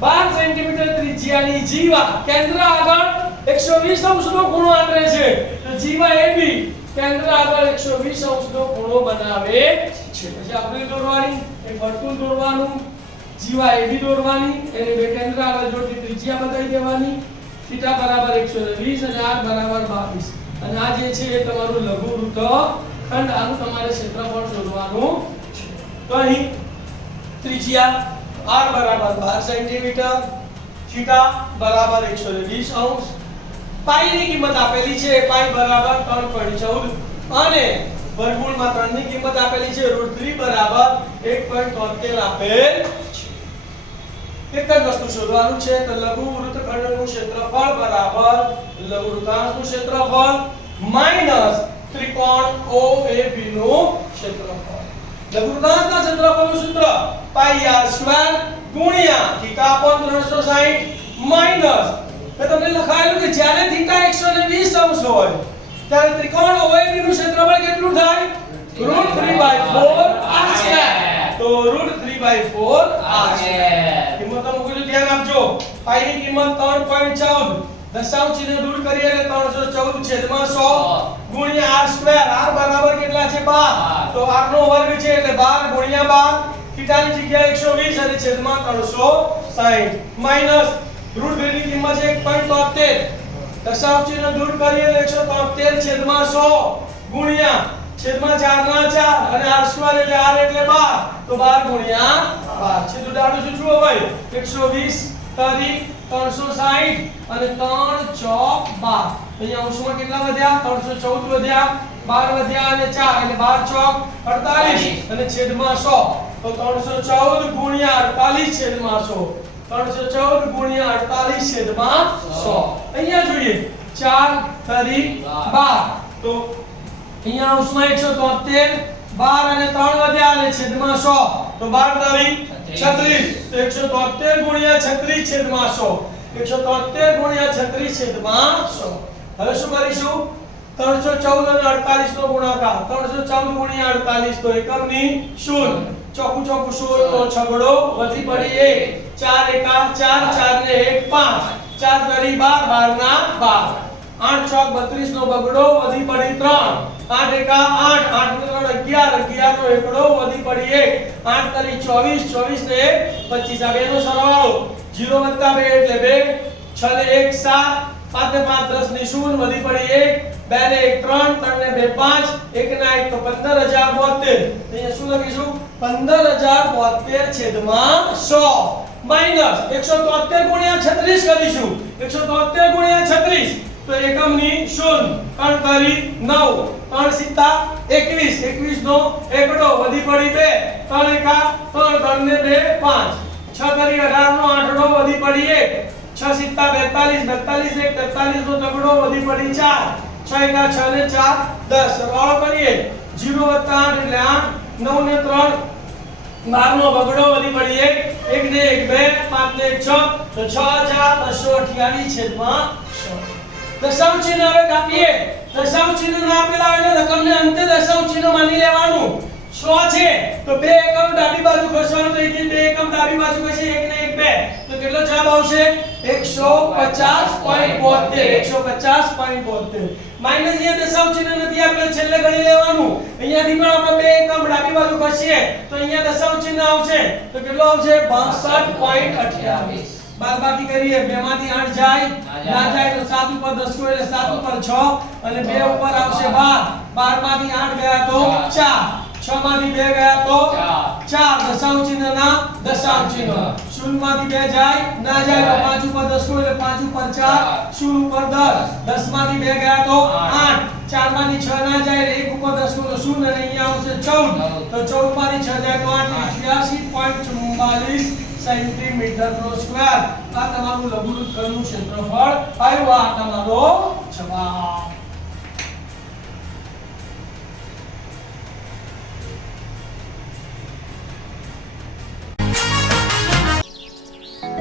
12 સેન્ટીમીટર ત્રિજ્યાની જીવા કેન્દ્ર આગળ 120 અંશનો ખૂણો આંતરે છે તો જીવા AB કેન્દ્ર આગળ 120 અંશનો ખૂણો બનાવે છે પછી આપણે દોરવાની એક વર્તુળ દોરવાનું જીવા AB દોરવાની એને બે કેન્દ્ર આગળ જોડતી ત્રિજ્યા બતાવી દેવાની θ બરાબર 120 અને r બરાબર 22 અને આ જે છે એ તમારું લઘુ વૃત્તખંડ આનું તમારે ક્ષેત્રફળ શોધવાનું છે તો અહીં ત્રિજ્યા r બરાબર 12 સેન્ટીમીટર θ બરાબર 120 અંશ પાઈ ની કિંમત આપેલી છે પાઈ બરાબર 3.14 અને વર્ગમૂળમાં 3 ની કિંમત આપેલી છે √3 બરાબર 1.73 આપેલ છે એક જ વસ્તુ શોધવાનું છે તો લઘુ વૃત્તખંડનું ક્ષેત્રફળ બરાબર લઘુ વૃત્તાંશનું ક્ષેત્રફળ માઈનસ ત્રિકોણ OAB નું ક્ષેત્રફળ લઘુ વૃત્તાંશના ક્ષેત્રફળનું સૂત્ર પાઈ r સ્ક્વેર ગુણ્યા θ upon 360 માઈનસ તો તમને લખાયેલું કે જ્યારે θ 120 અંશ હોય ત્યારે ત્રિકોણ OAB નું ક્ષેત્રફળ કેટલું થાય √3/4 r સ્ક્વેર તો √3/4 r સ્ક્વેર કિંમતો મૂકજો ધ્યાન આપજો પાઈ ની કિંમત 3.14 દશાંશ ચિહ્ન દૂર કરીએ એટલે 314 છેદમાં 100 ગુણ્યા r સ્ક્વેર r બરાબર કેટલા છે 12 તો r નો વર્ગ છે એટલે 12 ગુણ્યા 12 θ ની જગ્યાએ 120 અને છેદમાં 360 માઈનસ √3 ની કિંમત છે 1.73 દશાંશ ચિહ્ન દૂર કરીએ એટલે 173 છેદમાં 100 ગુણ્યા છેદમાં 4 ના 4 અને r સ્ક્વેર એટલે r એટલે 12 તો 12 ગુણ્યા 12 છેદ ઉડાડું છું જુઓ ભાઈ 120 તારી 360 અને 3 ચોક 12 અહીંયા અંશમાં કેટલા વધ્યા 314 વધ્યા 12 વધ્યા અને 4 એટલે 12 ચોક 48 અને છેદમાં 100 તો 314 ગુણ્યા 48 છેદમાં 100 314 ગુણ્યા 48 છેદમાં 100 અહીંયા જોઈએ 4 તારી 12 તો અહીંયા અંશમાં 173 12 અને 3 વધ્યા અને છેદમાં 100 તો 12 તારી 36 તો 173 ગુણ્યા 36 છેદમાં 100 173 ગુણ્યા 36 છેદમાં 100 હવે શું કરીશું 314 અને 48 નો ગુણાકાર 314 ગુણ્યા 48 તો એકમની શૂન્ય ચોકું ચોકું 16 નો છગડો વધી પડી 1 4 એકા 4 4 ને 1 5 4 તારી 12 12 ના 12 8 ચોક 32 નો બગડો વધી પડી 3 8 એકા 8 8 ને 3 11 11 નો એકડો વધી પડી 1 8 તારી 24 24 ને 1 25 આ બેનો સરવાળો 0 + 2 એટલે 2 6 ને 1 7 5 ને 5 10 ની શૂન્ય વધી પડી 1 2 ને 1 3 3 ને 2 5 1 ના 1 તો 15072 અહીંયા શું લખીશું 15072 છેદમાં 100 માઈનસ 173 ગુણ્યા 36 કરીશું 173 ગુણ્યા 36 તો એકમની શૂન્ય 3 કરી 9 3 સિત્તા 21 21 નો એકડો વધી પડી 2 3 એકા 3 3 ને 2 5 6 કરી 18 નો આઠડો વધી પડી 1 6 સિત્તા 42 42 ને 43 નો તગડો વધી પડી 4 6 એકા 6 ને 4 10 સરવાળો કરીએ 0 + 8 એટલે 8 9 ને 3 12 નો બગડો વધી પડી 1 1 ને 1 2 5 ને 6 તો 6228 છેદમાં 6 દશાંશ ચિહ્ન હવે કાપીએ દશાંશ ચિહ્ન ના આપેલા હોય ને રકમને અંતે દશાંશ ચિહ્ન માની લેવાનું 100 છે તો 2 એકમ ડાબી બાજુ ખસવાનું તો અહીંથી 2 એકમ ડાબી બાજુ ખસે 1 ને 1 2 તો કેટલો જવાબ આવશે 150.72 150.72 માઈનસ અહીંયા દશાંશ ચિહ્ન નથી આપણે છેલ્લે ગણી લેવાનું અહીંયાથી પણ આપણે 2 એકમ ડાબી બાજુ ખસીએ તો અહીંયા દશાંશ ચિહ્ન આવશે તો કેટલો આવશે 62.28 બાદબાકી કરીએ 2 માંથી 8 જાય ના જાય તો 7 ઉપર 10 को એટલે 7 ઉપર 6 અને 2 ઉપર આવશે 12 12 માંથી 8 ગયા તો 4 6 માંથી 2 ગયા તો 4 દશાંશ ચિહ્ન ના દશાંશ ચિહ્ન 0 માંથી 2 જાય ના જાય તો 5 ઉપર 10 को એટલે 5 ઉપર 4 0 ઉપર 10 10 માંથી 2 ગયા તો 8 4 માંથી 6 ના જાય એટલે 1 ઉપર 10 को તો 0 અને અહીંયા આવશે 14 તો 14 માંથી 6 જાય તો 8 88.44 સેન્ટીમીટર નો સ્ક્વેર આ તમારું લઘુત્તમનું ક્ષેત્રફળ આવ્યું આ તમારો જવાબ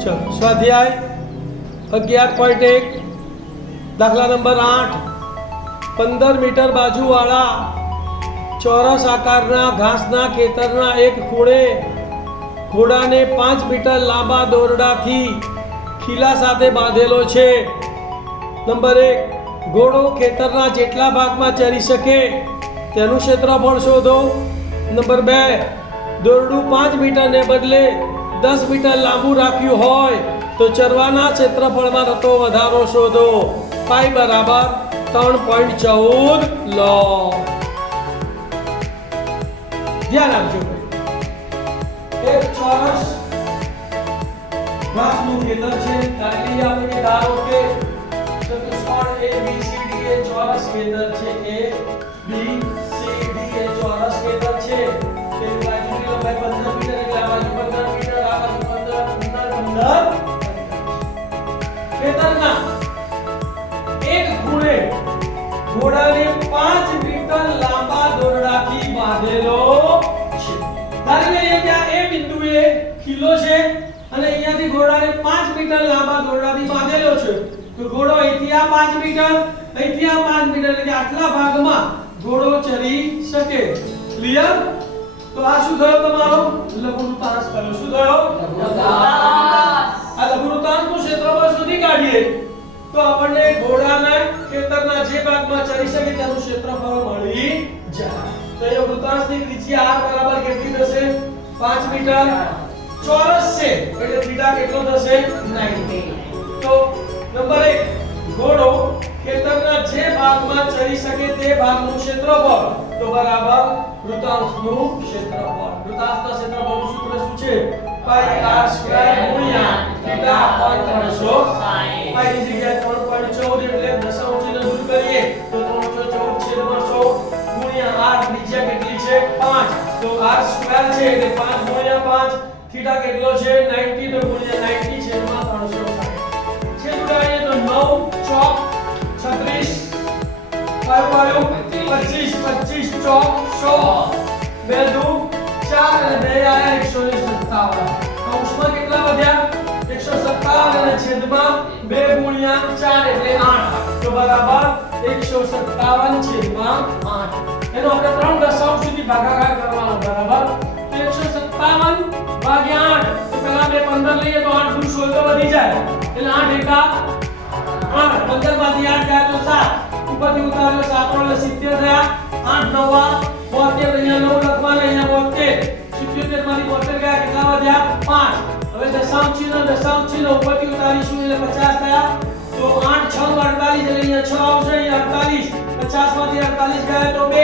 ચલો સ્વાધ્યાય 11.1 દાખલા નંબર 8 15 મીટર બાજુવાળા ચોરસ આકારના ઘાસના ખેતરના એક ખૂણે ઘોડાને 5 મીટર લાંબા દોરડાથી ખીલા સાથે બાંધેલો છે નંબર 1 ઘોડો ખેતરના જેટલા ભાગમાં ચરી શકે તેનું ક્ષેત્રફળ શોધો નંબર 2 દોરડું 5 મીટરને બદલે 10 મીટર લાંબુ રાખ્યું હોય તો ચરવાના ક્ષેત્રફળમાં થતો વધારો શોધો પાઈ બરાબર 3.14 લો ધ્યાન આપજો એક ચોરસ ઘાસનું ખેતર છે તારી આપણે ધારો કે ચતુષ્કોણ ABCD એ ચોરસ ખેતર છે ABCD એ ચોરસ ખેતર છે તેની બાજુની લંબાઈ 15 મીટર એટલે આ બાજુ 15 મીટર આ બાજુ 15 ખેતરના એક ખૂણે ઘોડાને 5 મીટર લાંબા દોરડાથી બાંધેલો છે ધારી લઈએ કે આ એ બિંદુએ ખીલો છે અને અહીંયાથી ઘોડાને 5 મીટર લાંબા દોરડાથી બાંધેલો છે તો ઘોડો અહીંથી આ 5 મીટર અહીંથી આ 5 મીટર એટલે કે આટલા ભાગમાં ઘોડો ચરી શકે ક્લિયર તો આ શું થયો તમારો લઘુવૃત્તાંશ થયો શું થયો આ લઘુવૃત્તાંશનું ક્ષેત્રફળ શોધી કાઢીએ તો આપણને ઘોડાના ખેતરના જે ભાગમાં ચરી શકે તેનું ક્ષેત્રફળ મળી જાય તો એ વૃત્તાંશની ત્રિજ્યા r બરાબર કેટલી થશે 5 મીટર ચોરસ છે એટલે થીટા કેટલો થશે 90 તો નંબર 1 ઘોડો ખેતરના જે ભાગમાં ચરી શકે તે ભાગનું ક્ષેત્રફળ તો બરાબર વૃત્તાંશનું ક્ષેત્રફળ વૃત્તાંશના ક્ષેત્રફળનું સૂત્ર શું છે પાઈ r સ્ક્વેર ગુણ્યા થીટા અપોન 360 પાઈ ની જગ્યાએ 3.14 એટલે દશાંશ ચિહ્ન દૂર કરીએ તો 314 છેદમાં 100 ગુણ્યા r ત્રિજ્યા કેટલી છે 5 તો r સ્ક્વેર છે એટલે 5 ગુણ્યા 5 થીટા કેટલો છે 90 તો ગુણ્યા 90 છેદમાં 360 છેદ ઉડાડીએ તો 9 ચોક 36 5 આવ્યો 25 ચોક 100 બે દુ 4 અને 2 આયા 157 કૌંસમાં કેટલા વધ્યા 157 અને છેદમાં 2 ગુણ્યા 4 એટલે 8 તો બરાબર 157 છેદમાં 8 એનો આપણે 3 દશાંશ સુધી ભાગાકાર કરવાનો બરાબર 157 ભાગ્યા 8 તો પહેલા બે 15 લઈએ તો 8 દુ 16 તો વધી જાય એટલે 8 એકા 8 15 માંથી 8 ગયા તો 7 ઉપરથી ઉતાર્યો 7 એટલે 70 થયા 8 9 72 અહીંયા 9 લખવાના અહીંયા 72 77 માંથી 72 ગયા કેટલા વધ્યા 5 હવે દશાંશ ચિહ્ન ઉપરથી ઉતારીશું એટલે 50 થયા તો 8 6 48 એટલે અહીંયા 6 આવશે અહીંયા 48 50 માંથી 48 ગયા તો 2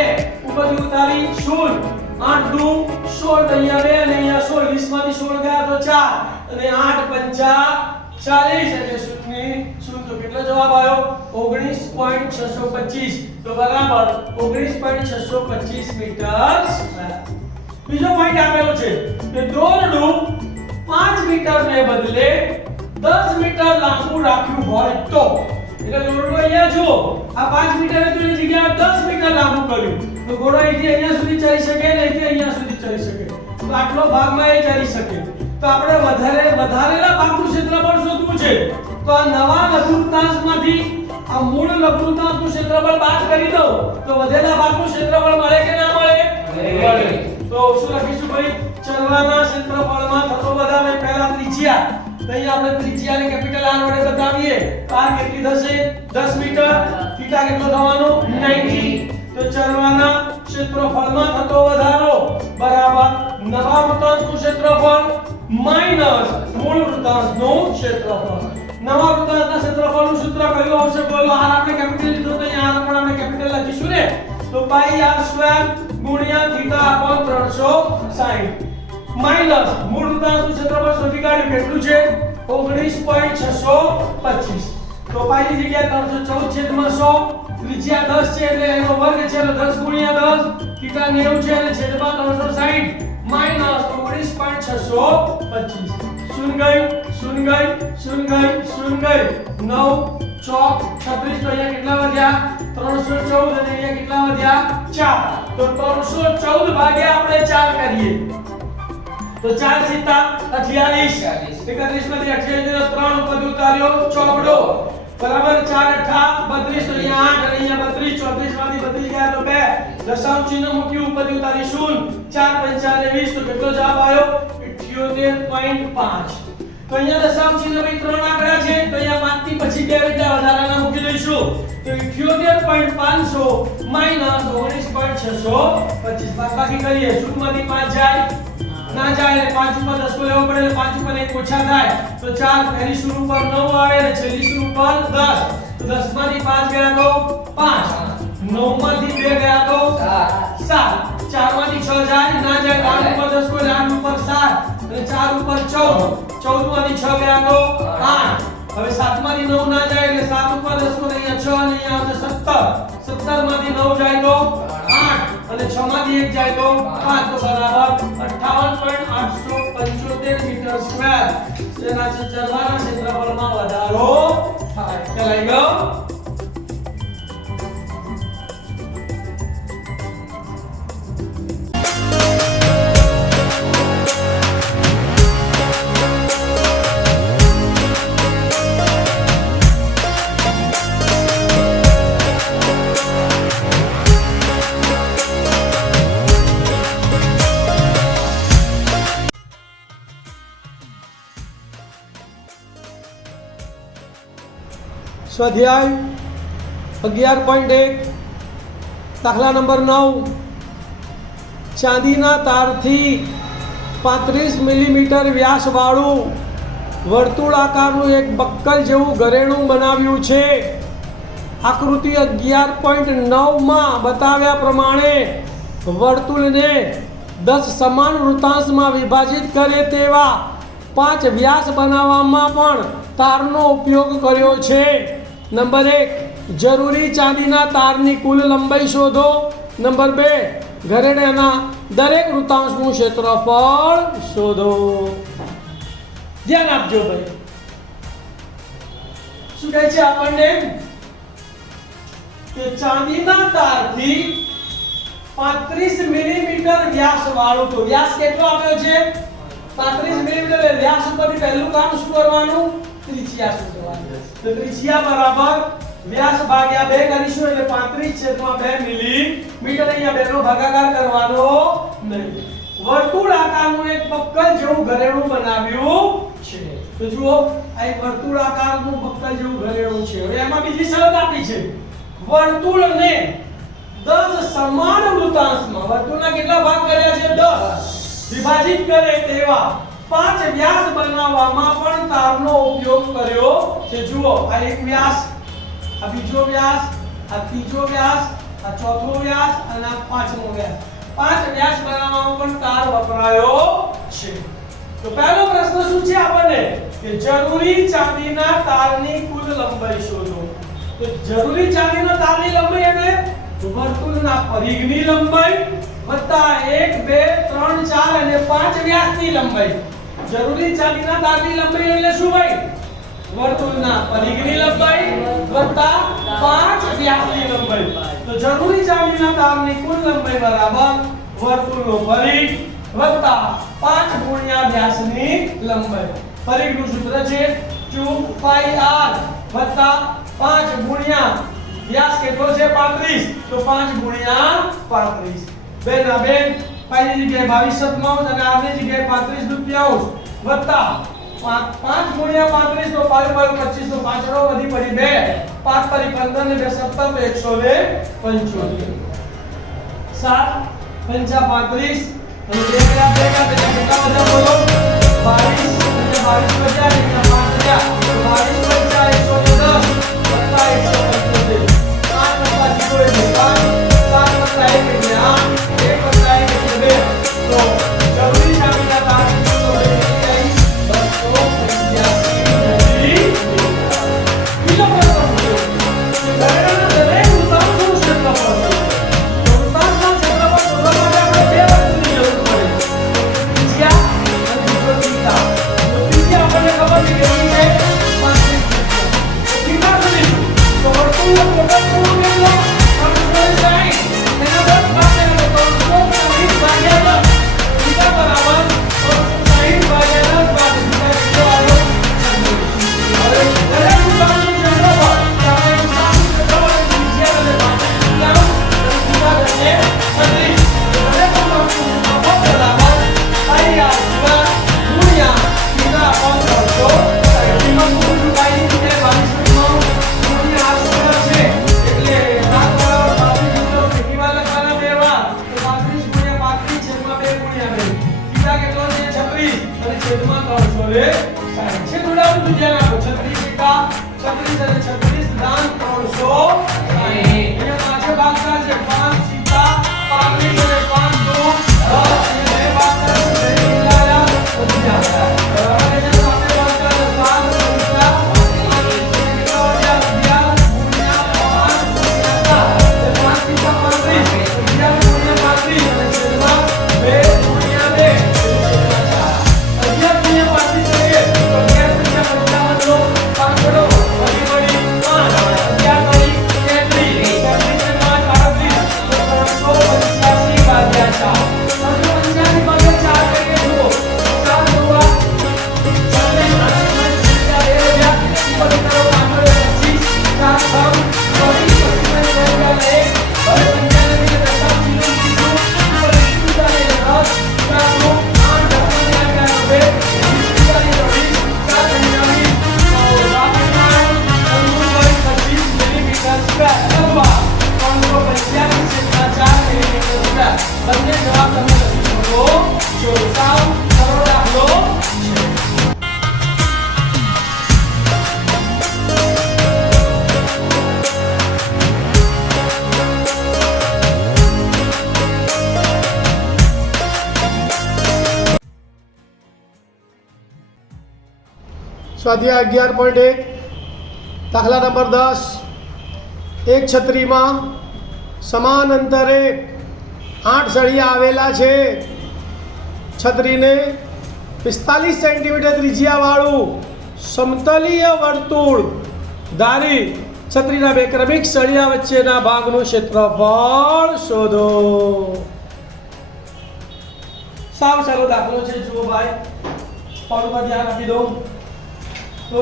ઉપરથી ઉતારી 0 8 દુ 16 અહીંયા 2 અને અહીંયા 16 20 માંથી 16 ગયા તો 4 અને 8 5 40 એટલે શૂન્ય તો કેટલો જવાબ આવ્યો 19.625 તો બરાબર 19.625 મીટર સ્ક્વેર. બીજો પોઈન્ટ આપેલો છે કે દોરડું 5 મીટર ને બદલે 10 મીટર લાંબુ રાખ્યું હોય તો, એટલે દોરડું અહીંયા જો આ 5 મીટર હતું એની જગ્યાએ 10 મીટર લાંબુ કર્યું તો ઘોડો અહીંથી અહીંયા સુધી ચડી શકે ને અહીંથી અહીંયા સુધી ચડી શકે, તો આટલો ભાગમાં એ ચડી શકે. તો આપણે વધારેલા ભાગનું ક્ષેત્રફળ શોધવું છે. તો આ નવા લઘુવૃત્તાંશમાંથી આ મૂળ લઘુવૃત્તાંશનું ક્ષેત્રફળ બાદ કરી દો તો વધેલા ભાગનું ક્ષેત્રફળ મળે કે ના મળે? મળે. તો શું લખીશું ભાઈ? ચલવાના ક્ષેત્રફળમાં થતો વધારો પહેલા ત્રિજ્યા, તો અહીં આપણે ત્રિજ્યાને કેપિટલ R વડે બતાવીએ. તો R કેટલી થશે? 10 મીટર. થીટા કેટલો થવાનો? 90. તો ચલવાના ક્ષેત્રફળમાં થતો વધારો બરાબર નવા વૃત્તાંશનું ક્ષેત્રફળ માઈનસ મૂળ વૃત્તાંશનું ક્ષેત્રફળ. નવા વૃત્તાંશના ક્ષેત્રફળનું સૂત્ર કયું આવશે? બોલો. R આપણે કેપિટલ લીધો તો અહીં R પણ આપણે કેપિટલ લખીશું ને. તો પાઈ r² ગુણ્યા થીટા અપોન 360 માઈનસ મૂળ વૃત્તાંશનું ક્ષેત્રફળ શોધી કાઢ્યું. કેટલું છે? 19.625. તો પાઈ ની જગ્યાએ 314 છેદમાં 100, ત્રિજ્યા 10 છે એટલે એનો વર્ગ છે એટલે 10 ગુણ્યા 10, થીટા 90 છે એટલે છેદમાં 360 માઈનસ 19.625. શૂન્ય ગઈ, શૂન્ય ગઈ, શૂન્ય ગઈ, શૂન્ય ગઈ. 9 ચોક 36 તો અહીંયા કેટલા વધ્યા? 314 અને અહીંયા કેટલા વધ્યા? 4. તો 314 ભાગ્યા આપણે 4 કરીએ તો 4 સીતા 48. 31 માંથી 28 3 ઉપર ઉતાર્યો ચોકડો બરાબર 4 8 32 તો અહીંયા 8 અને અહીંયા 32, 34 માંથી 32 ગયા તો 2 દશાંશ ચિહ્ન મૂક્યું ઉપર ઉતારી 0. 4 5 20 તો કેટલો જવાબ આવ્યો? 78.5. તો અહીંયા દશાંશ ચિહ્ન ભાઈ 3 આંકડા છે તો અહીંયા 5 થી પછી 2 એટલે વધારાના મૂકી દઈશું. તો 78.500 માઈનસ 19.625 બાકી કરીએ. 0 માંથી 5 જાય ના જાય એટલે 5 ઉપર 10 લેવો પડે એટલે 5 ઉપર 1 ઓછા થાય તો 4 પહેલી શૂન્ય ઉપર 9 આવે અને છેલ્લી શૂન્ય ઉપર 10. તો 10 માંથી 5 ગયા તો 5, 9 માંથી 2 ગયા તો 7, 4 માંથી 6 જાય ના જાય 8 ઉપર 10 કોઈ 8 ઉપર 7 અને 4 ઉપર 14, 14 માંથી 6 ગયા તો 8. હવે 7 માંથી 9 ના જાય એટલે 7 ઉપર 10 કોઈ અહીંયા 6 અને અહીંયા આવશે 17, 17 માંથી 9 જાય તો 8 અને 6 માંથી 1 જાય તો 5 તો બરાબર 58.875 મીટર સ્ક્વેર. જેના ચલવાના ક્ષેત્રફળમાં વધારો થાય. ખ્યાલ આવી ગયો? સ્વાધ્યાય 11.1 દાખલા નંબર 9. ચાંદીના તારથી 35 મિલીમીટર વ્યાસવાળું વર્તુળાકારનું એક બક્કલ જેવું ઘરેણું બનાવ્યું છે. આકૃતિ 11.9 માં બતાવ્યા પ્રમાણે વર્તુળને 10 સમાન વૃત્તાંશમાં વિભાજિત કરે તેવા 5 વ્યાસ બનાવવામાં પણ તારનો ઉપયોગ કર્યો છે. નંબર 1 જરૂરી ચાંદીના તારની કુલ લંબાઈ શોધો. નંબર 2 ઘરેણાના દરેક વૃત્તાંશનું ક્ષેત્રફળ શોધો. ધ્યાન આપજો ભાઈ. શું કહે છે આપણને કે ચાંદીના તારથી 35 મિલીમીટર વ્યાસ વાળું, તો વ્યાસ કેટલો આપ્યો છે? 35 મિલીમીટર. વ્યાસ ઉપરથી પહેલું કામ શું કરવાનું? ત્રિજ્યા શોધવાની. તો ત્રિજ્યા બરાબર વ્યાસ ભાગ્યા 2 કરીશું એટલે 35/2 મિલીમીટર. અહીંયા 2 નો ભાગાકાર કરવાનો નહીં. વર્તુળાકારનું એક બક્કલ જેવું ઘરેણું બનાવ્યું છે. તો જુઓ આ એક વર્તુળાકારનું બક્કલ જેવું ઘરેણું છે. હવે એમાં બીજી શરત આપી છે વર્તુળને 10 સમાન વૃત્તાંશમાં, વર્તુળના કેટલા ભાગ કર્યા છે? 10 વિભાજિત કરે તેવા 5 વ્યાસ બનાવવામાં પણ તારનો ઉપયોગ કર્યો છે. જુઓ આ એક વ્યાસ, આ બીજો વ્યાસ, આ ત્રીજો વ્યાસ, આ ચોથો વ્યાસ અને આ પાંચમો વ્યાસ. 5 વ્યાસ બનાવવામાં પણ તાર વપરાયો છે. તો પહેલો પ્રશ્ન શું છે આપણને કે જરૂરી ચાંદીના તારની કુલ લંબાઈ શોધો. તો જરૂરી ચાવીનો તારની લંબાઈ અને વર્તુળના પરિઘની લંબાઈ વત્તા 1 2 3 4 અને 5 વ્યાસની લંબાઈ. જરૂરી ચાવીના તારની લંબાઈ એટલે શું ભાઈ? વર્તુળના પરિઘની લંબાઈ વત્તા 5 વ્યાસની લંબાઈ. તો જરૂરી ચાવીના તારની કુલ લંબાઈ બરાબર વર્તુળનો પરિઘ વત્તા 5 ગુણ્યા વ્યાસની લંબાઈ. પરિઘનું સૂત્ર છે q pi r વત્તા 5 ગુણ્યા વ્યાસ કેટલો છે 35, તો 5 ગુણ્યા 35. બેન આ બેન pi ની જગ્યાએ 22 સતમાઉસ અને r ની જગ્યાએ 35 દુત્યાઉસ વત્તા 5 ગુણ્યા 35 તો 5 × 25 તો પાછળો વધી પડી 2, 5 પરી 15 ને 2 17 તો 175. 7 5 35 અને 2 ગયા કેટલા બધા બોલો 22 અને 22 બચ્યા અને 5 ગયા તો 22 બચ્યા 110 વત્તા 175. 5 વત્તા 0 એટલે 5, 7 વત્તા 1 એટલે 8, 1 વત્તા 1 એટલે 2. તો જરૂરી ચાવીના તારની કુલ લંબાઈ સ્વાધ્યાય 11.1 દાખલા નંબર 10. એક છત્રીમાં સમાન અંતરે 8 સળિયા આવેલા છે. છત્રીને 45 સેન્ટીમીટર ત્રિજ્યાવાળું સમતલીય વર્તુળ ધારી છત્રીના બે ક્રમિક સળિયા વચ્ચેના ભાગનું ક્ષેત્રફળ શોધો. સાવ સરળ દાખલો છે. જુઓ ભાઈ, પાડું પર ધ્યાન આપી દો. તો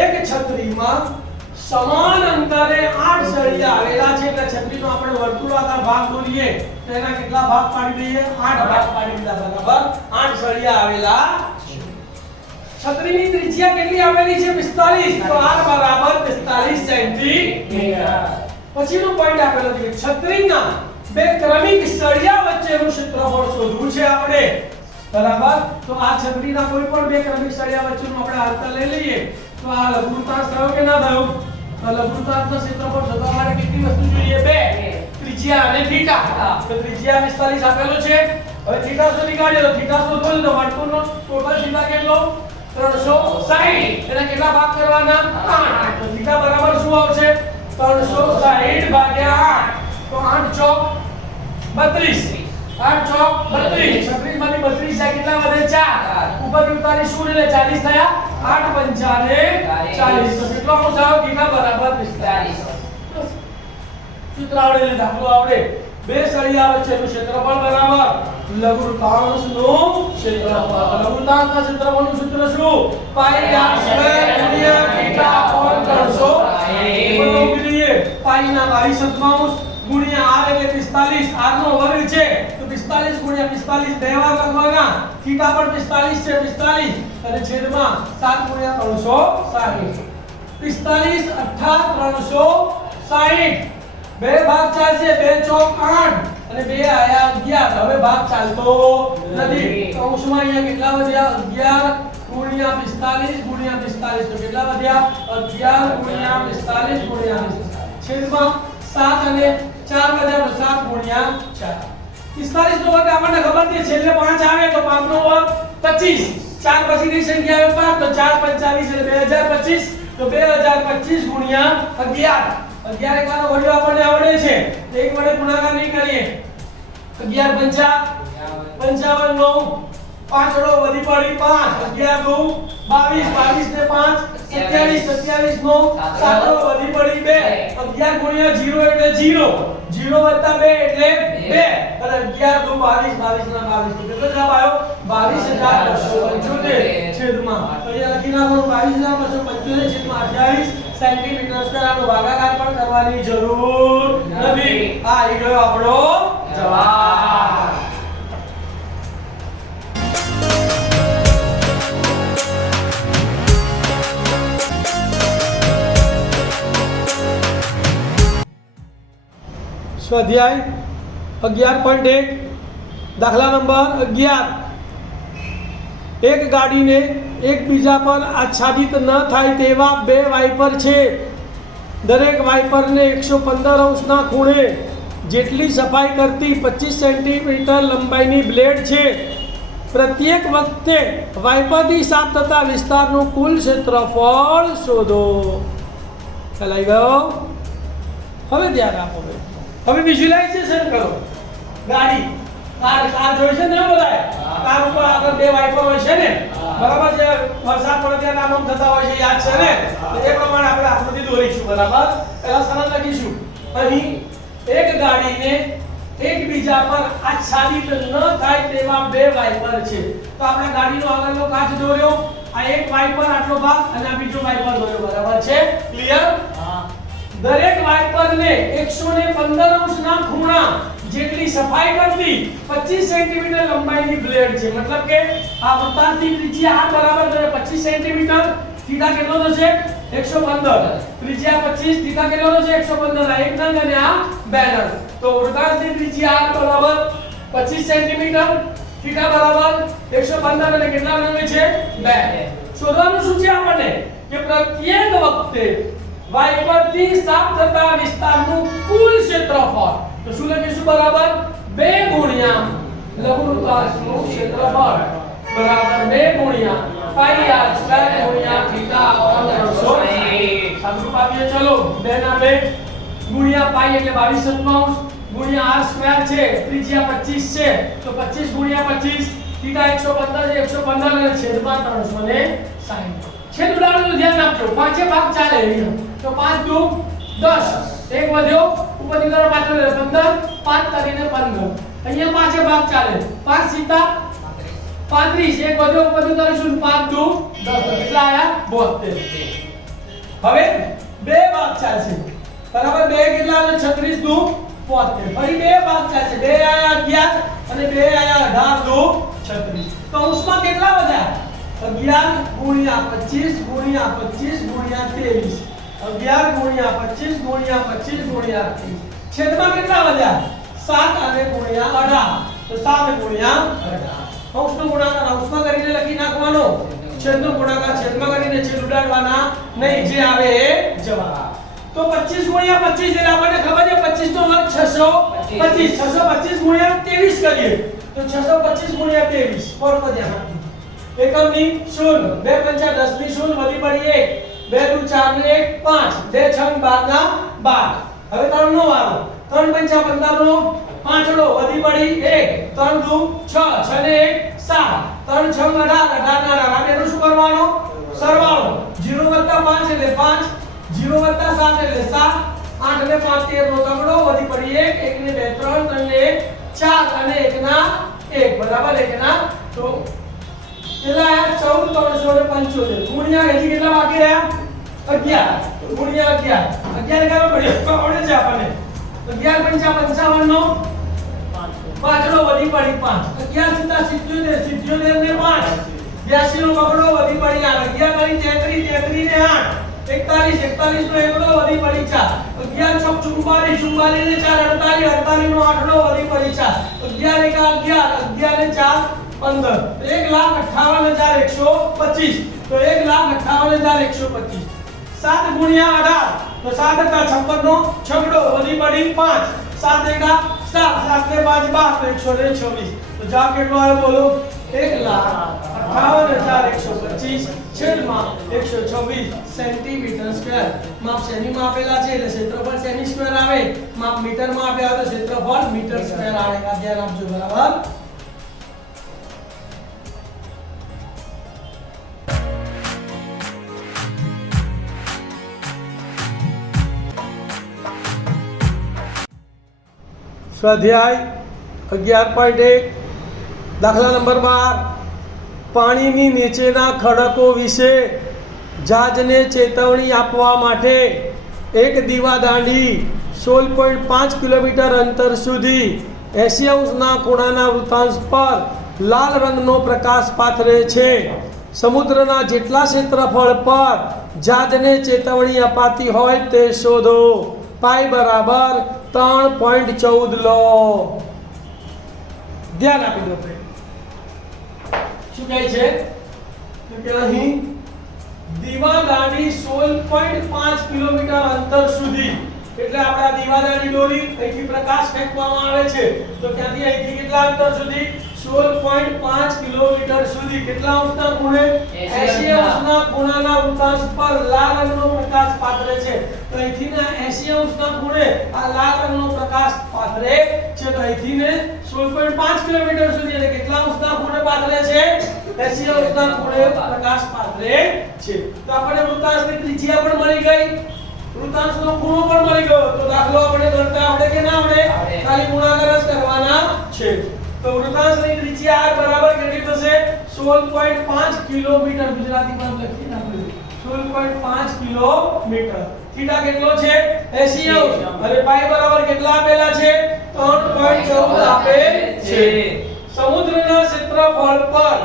એક છત્રીમાં સમાન અંતરે 8 સળિયા આવેલા છે. એટલે છત્રીનો આપણે વર્તુળાકાર ભાગ દોરીએ તો એના કેટલા ભાગ પાડી દઈએ? 8 ભાગ પાડી દીધા. બરાબર, 8 સળિયા આવેલા છે. છત્રીની ત્રિજ્યા કેટલી આવેલી છે? 45. તો r બરાબર 45 સેન્ટીમીટર. પછીનો પોઈન્ટ આપેલો છે, છત્રીના બે ક્રમિક સળિયા વચ્ચેનું ક્ષેત્રફળ શોધવું છે આપણે. બરાબર, તો આ છત્રીના કોઈ પણ બે ક્રમિક સળિયા વચ્ચેનું આપણે અંતર લઈ લઈએ તો આ લઘુવૃત્તાંશ થયો કે ના થયો? તો લઘુવૃત્તાંશનું ક્ષેત્રફળ શોધવા માટે કેટલી વસ્તુ જોઈએ? બે, ત્રિજ્યા અને થીટા. તો ત્રિજ્યા 45 આપેલો છે. હવે થીટા શોધી કાઢીએ તો થીટા શોધવો તો વર્તુળનો ટોટલ થીટા કેટલો? 360 એના કેટલા ભાગ કરવાના 8 તો થીટા બરાબર શું આવશે 360 ભાગ્યા 8 તો 8 ચોક 32 8 ચોક 32 36 માંથી 32 જાય કેટલા વધે 4 ઉપરથી ઉતારી શું એટલે 40 થયા 8 પંચાને 40 તો કેટલો આવશે થીટા બરાબર 45 સૂત્ર આવડે એટલે દાખલો આવડે બે સળિયા આવે છે એનું ક્ષેત્રફળ બરાબર લઘુવૃત્તાંશનું ક્ષેત્રફળ લઘુવૃત્તાંશના ક્ષેત્રફળનું સૂત્ર શું પાઈ r સ્ક્વેર ગુણ્યા થીટા અપોન 300 એમાં મૂકી દઈએ પાઈ ના 22 ગુણ્યા r એટલે 45 r નો વર્ગ છે તો 45 ગુણ્યા 45 બે વાર લખવાના થીટા પણ 45 છે 45 અને છેદમાં 7 ગુણ્યા 360 45 8 360 બે ભાગ ચાલશે 2 ચોક 8 અને 2 આયા 11 હવે ભાગ ચાલતો નથી કૌંસમાં અહીંયા કેટલા વધ્યા 11 ગુણ્યા 45 ગુણ્યા 45 તો કેટલા વધ્યા 11 ગુણ્યા 45 ગુણ્યા 45 છેદમાં 7 અને 4 વધ્યા તો 7 ગુણ્યા 4 45 નો વર્ગ આપણને ખબર છે છેલ્લે 5 આવે તો 5 નો વર્ગ 25 4 પછીની સંખ્યા આવે 5 તો 4 25 એટલે 2025 તો 2025 ગુણ્યા 11 11 એકવાનો ઘડિયો આપણને આવડે છે એક વડે ગુણાકાર નહીં કરીએ 11 પંચા 55 નો પાછળો વધી પડી 5 11 દુ 22 22 ને 5 27 27 નો સાતડો વધી પડી 2 11 ગુણ્યા 0 એટલે 0 0 વત્તા 2 એટલે 2 અને 11 દુ 22 22 ના 22 તો કેટલો જવાબ આવ્યો 22275 છેદમાં તો અહીંયા લખી નાખો 22275 છેદમાં 28 સેન્ટીમીટર સ્ક્વેર આનો ભાગાકાર પણ કરવાની જરૂર નથી આ આવી ગયો આપણો જવાબ સ્વાધ્યાય 11.1 દાખલા નંબર 11 એક ગાડીને એકબીજા પર આચ્છાદિત ન થાય તેવા બે વાઇપર છે દરેક વાઇપરને 115 અંશના ખૂણે જેટલી સફાઈ કરતી 25 સેન્ટીમીટર લંબાઈની બ્લેડ છે પ્રત્યેક વખતે વાઇપરથી સાફ થતા વિસ્તારનું કુલ ક્ષેત્રફળ શોધો ખ્યાલ આવી ગયો હવે ધ્યાન આપો હવે વિઝ્યુલાઇઝેશન કરો ગાડી કાર જોઈ છે ને બધાય કાર ઉપર આગળ બે વાઇપર હોય છે ને બરાબર છે વરસાદ પડે ત્યારે આમ થતા હોય છે યાદ છે ને એ પ્રમાણે આપણે આકૃતિ દોરીશું બરાબર પહેલા સરળ લખીશું અહીં એક ગાડીને એકબીજા પર આચ્છાદિત ન થાય તેવા બે વાઇપર છે તો આપણે ગાડીનો આગળનો કાચ દોર્યો આ એક વાઇપર આટલો ભાગ અને આ બીજો વાઇપર દોર્યો બરાબર છે ક્લિયર દરેક વાઇપરને 115 અંશના ખૂણા જેટલી સફાઈ કરતી 25 સેન્ટીમીટર લંબાઈની બ્લેડ છે મતલબ કે આ વૃત્તાંતની ત્રિજ્યા આ બરાબર છે 25 સેન્ટીમીટર થીટા કેટલો થશે 115 ત્રિજ્યા 25 થીટા કેટલો થશે 115 આ એક નંગ અને આ બે નંગ તો વૃત્તાંતની ત્રિજ્યા આ બરાબર 25 સેન્ટીમીટર થીટા બરાબર 115 અને કેટલા નંગ છે 2 શોધવાનું શું છે આપણને કે પ્રત્યેક વખતે વાઇપરથી સાફ થતા વિસ્તારનું કુલ ક્ષેત્રફળ તો શું લખીશું બરાબર 2 ગુણ્યા લઘુવૃત્તાંશનું ક્ષેત્રફળ બરાબર 2 ગુણ્યા પાઈ r સ્ક્વેર ગુણ્યા થીટા અપોન 360 સાદુરૂપ આપીએ ચલો 2 ના 2 ગુણ્યા પાઈ એટલે 22 ગુણ્યા r સ્ક્વેર છે ત્રિજ્યા 25 છે તો 25 ગુણ્યા 25 થીટા 115 છે 115 અને છેદમાં 360 છેદ ઉડાડવાનું ધ્યાન આપજો પાંચે ભાગ ચાલે અહીંયા તો 5 દુ 10 એક વધ્યો ઉપરથી તરફ પાછળ 15 5 કરીને 15 અહીંયા પાંચે ભાગ ચાલે 5 સીતા 35 એક વધ્યો ઉપરથી કરીશું 5 દુ 10 કેટલા આયા 72 હવે બે ભાગ ચાલશે બરાબર બે કેટલા આવે 36 દુ 72 ફરી બે ભાગ ચાલશે બે આયા 11 અને બે આયા 18 દુ 36 તો ઉસમાં કેટલા વધ્યા 11 ગુણ્યા 25 ગુણ્યા 25 ગુણ્યા 23 11 ગુણ્યા 25 ગુણ્યા 25 ગુણ્યા 23 છેદમાં કેટલા વધ્યા 7 અને ગુણ્યા 18 તો 7 ગુણ્યા 18 અંશનો ગુણાકાર અંશમાં કરીને લખી નાખવાનો છેદનો ગુણાકાર છેદમાં કરીને છેદ ઉડાડવાના નહીં જે આવે એ જવાબ તો 25 ગુણ્યા 25 એટલે આપણને ખબર છે 25 નો વર્ગ 625 625 ગુણ્યા 23 કરીએ તો 625 ગુણ્યા 23 કોણ વધ્યા એકમની શૂન્ય, 2 પંચા 10 ની શૂન્ય, વધી પડી 1, 2 દુ 4 ને 1 5, 2 6 12 ના 12. હવે 3 નો વારો, 3 પંચા 15 નો પાંચડો, વધી પડી 1, 3 દુ 6, 6 ને 1 7, 3 6 18, 18 ના 18. એનો શું કરવાનો? સરવાળો. 0 + 5 એટલે 5, 0 + 7 એટલે 7, 8 ને 5 13 નો તગડો, વધી પડી 1, 1 ને 2 3, 3 ને 1 4 અને 1 ના 1 બરાબર 1 ના તો કેટલા આયા? 14375. ગુણ્યા હજી કેટલા બાકી રહ્યા? 11. ગુણ્યા 11. 11 કેવો પડ્યો? આવડે છે આપણને. 11 પંચા 55 નો પાંચડો, વધી પડી 5. 11 * 77 77 ને 5. 82 નો બગડો, વધી પડી 8. 11 કરી 33 33 ને 8. 41 41 નો એકડો, વધી પડી 4. 11 6 44 44 ને 4 48 48 નો આઠડો, વધી પડી 4. 11 1 11 11 ને 4 15. 1,58,125. તો 1,58,125. 7 ગુણ્યા 18 તો 7 * 56 નો છગડો, વધી પડી 5. 7 * 7 7 ને 5 12 તો 126. તો જવાબ કેટલો આવ્યો બોલો? 1,58,125 છેદમાં 126 સેન્ટીમીટર સ્ક્વેર. માપ સેમીમાં આપેલા છે એટલે ક્ષેત્રફળ સેમી સ્ક્વેર આવે. માપ મીટરમાં આપ્યા હોય તો ક્ષેત્રફળ મીટર સ્ક્વેર આવે. આ ધ્યાન આપજો બરાબર. સ્વાધ્યાય 11.1 દાખલા નંબર 12. પાણીની નીચેના ખડકો વિશે જહાજને ચેતવણી આપવા માટે એક દીવાદાંડી 16.5 કિલોમીટર અંતર સુધી 80° ખૂણાના વૃત્તાંશ પર લાલ રંગનો પ્રકાશ પાથરે છે. સમુદ્રના જેટલા ક્ષેત્રફળ પર જહાજને ચેતવણી અપાતી હોય તે શોધો. પાઈ બરાબર 3.14 લો. ધ્યાન આપી દો ફ્રેન્ડ. શું કહે છે કે અહીં દીવાદાંડી 16.5 કિલોમીટર અંતર સુધી, એટલે આપણે આ દીવાદાંડી દોરી અહીંથી પ્રકાશ ફેંકવામાં આવે છે તો ત્યાંથી અહીંથી કેટલા અંતર સુધી? 16.5 કિલોમીટર સુધી. કેટલા અંશના ખૂણે? 80° ખૂણાના વૃત્તાંશ પર લાલ રંગનો પ્રકાશ પાથરે છે. તો અહીંથી ના 80° ખૂણે આ લાલ રંગનો પ્રકાશ પાથરે છે. તો અહીંથી ને 16.5 કિલોમીટર સુધી એટલે કેટલા અંશના ખૂણે પાથરે છે? 80° ખૂણે પ્રકાશ પાથરે છે. તો આપણે વૃત્તાંશની ત્રિજ્યા પણ મળી ગઈ, વૃત્તાંશનો ખૂણો પણ મળી ગયો. તો દાખલો આપણે ગણતા આવડે કે ના આવડે? ખાલી ગુણાકાર જ કરવાના છે. તો વૃત્તાંશની ત્રિજ્યા r બરાબર કેટલી થશે? 16.5 કિલોમીટર. ગુજરાતીમાં લખી નાખ્યું 16.5 કિલોમીટર. થીટા કેટલો છે? 80°. અને પાઈ બરાબર કેટલા આપેલા છે? 3.14 આપેલ છે. સમુદ્રના ક્ષેત્રફળ પર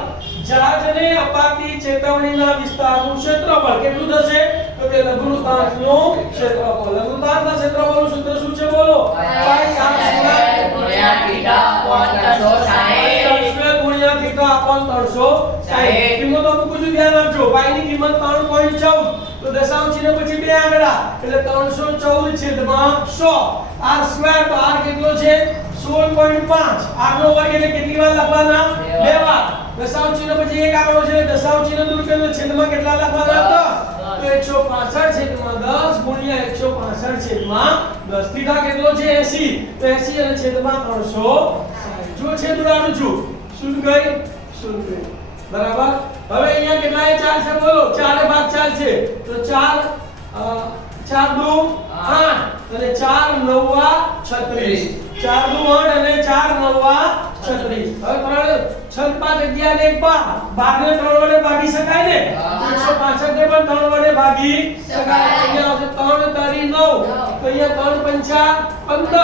જહાજને અપાતી ચેતવણીના વિસ્તારનું ક્ષેત્રફળ કેટલું થશે? તો કે લઘુવૃત્તાંશનું ક્ષેત્રફળ. લઘુવૃત્તાંશના ક્ષેત્રફળનું સૂત્ર શું છે બોલો? પાઈ ગુણ્યા થીટા અપોન 360. કિંમતો મૂકું છું, ધ્યાન આપજો. પાઈની કિંમત 3.14. તો દશાંશ ચિહ્ન પછી બે આંકડા એટલે 314 છેદમાં 100. r સ્ક્વેર તો r કેટલો છે? 16.5. r નો વર્ગ એટલે કેટલી વાર લખવાના? બે વાર. દશાંશ ચિહ્ન પછી એક આંકડો છે, દશાંશ ચિહ્ન દૂર કરીને છેદમાં કેટલા લખવાના? 10. તો 165 છેદમાં 10 ગુણ્યા 165 છેદમાં 10. થીટા કેટલો છે? 80. તો 80 અને છેદમાં 360. જો છેદ ઉડાડું છું, શું ગઈ? શું ગઈ? બરાબર. હવે અહીંયા કેટલાય ચાલ છે બોલો? 4 ભાગ ચાલ છે. તો 4 4 દુ 8 અને 4 9 36. 4 દુ 8 અને 4 9 36. હવે 3 5 11 ને 1 ભાગને 3 વડે ભાગી શકાય ને? 165 ને પણ 3 વડે ભાગી શકાય. અહીંયા આવશે 3 તરી 9. તો અહીંયા 3 પંચા 15.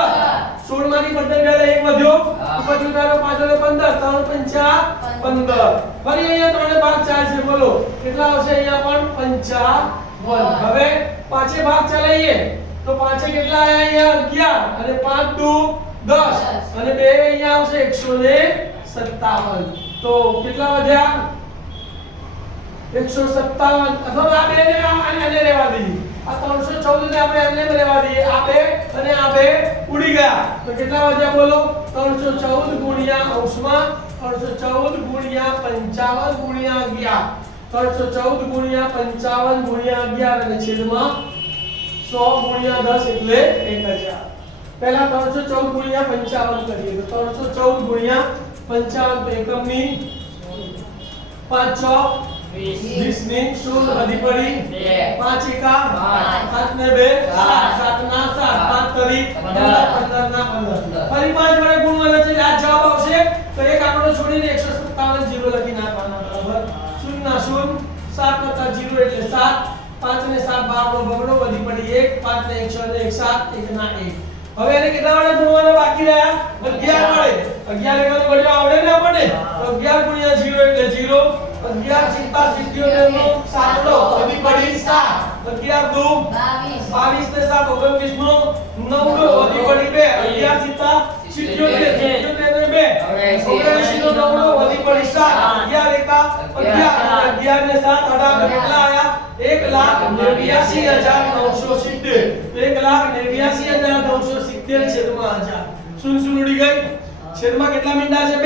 16 માંથી 15 ગયેલા 1 વધ્યો. ઉપર ઉતારો પાછળ 15. 3 પંચા 15. ફરી અહીંયા 3 ભાગ ચાલશે બોલો. કેટલા આવશે? અહીંયા પણ 55. હવે પાંચે ભાગ ચલાવીએ તો પાંચે કેટલા આયા? અહીંયા 11 અને 5 દુ 10 અને 2 અહીંયા આવશે 157. તો કેટલા વધ્યા? 157. અથવા આ બે ને આને રહેવા દીધી. આ 314 ને આપણે એમને રહેવા દઈએ, આ બે અને આ બે ઉડી ગયા તો કેટલા વધ્યા બોલો? 314 ગુણ્યા અંશમાં 314 ગુણ્યા 55 ગુણ્યા 11, 314 ગુણ્યા 55 ગુણ્યા 11 અને છેદમાં 100 ગુણ્યા 10 એટલે 1000. પહેલા 314 ગુણ્યા 55 કરીએ તો 314 ગુણ્યા 55 તો એકમની 5 ચોક 20 ની શૂલ વધી પડી 5 એકા 7 ને 2 7 ના 7 5 તરી 15 ના 15 ફરી 5 વડે ગુણવાના છે આ જવાબ આવશે તો એક આંકડો છોડીને 157 0 લખી નાખવાના બરાબર 0 ના 0 7 + 0 એટલે 7 5 ને 7 12 નો બગડો વધી પડી 1 5 ને 1 6 ને 1 7 1 ના 1 હવે એને કેટલા વડે ગુણવાના બાકી રહ્યા 11 વડે 11 એકનો ગણ્યો આવડે ને આપણને તો 11 ગુણ્યા 0 એટલે 0 11 સિત્તા 77 નો 7 નો વધી પડી 7 11 દુ 22 ને 7 29 નો 9 નો વધી પડી 2 11 સિત્તા 77 ને 2 79 નો 9 નો વધી પડી 7 11 એકા 11 11 ને 7 18 કેટલા આયા 1,89,970 1,89,970 છેદમાં 1000 શૂન્ય શૂન્ય ઉડી ગઈ છેદમાં કેટલા મીંડા છે 2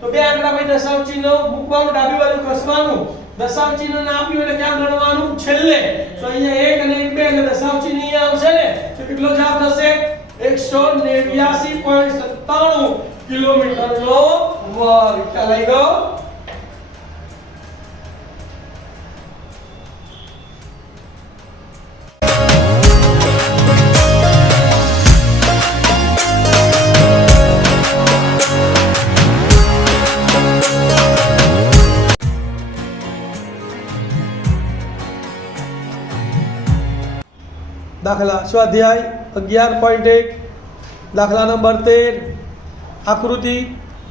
તો બે આંકડા પછી દશાંશ ચિહ્ન મૂકવાનું ડાબી બાજુ ખસવાનું દશાંશ ચિહ્ન ના આપ્યું એટલે ક્યાં ગણવાનું છેલ્લે તો અહીંયા 1 અને 1 2 અને દશાંશ ચિહ્ન અહીંયા આવશે ને તો કેટલો જવાબ થશે 189.97 કિલોમીટરનો વર્ગ ખ્યાલ આવી ગયો દાખલા સ્વાધ્યાય 11.1 દાખલા નંબર 13 આકૃતિ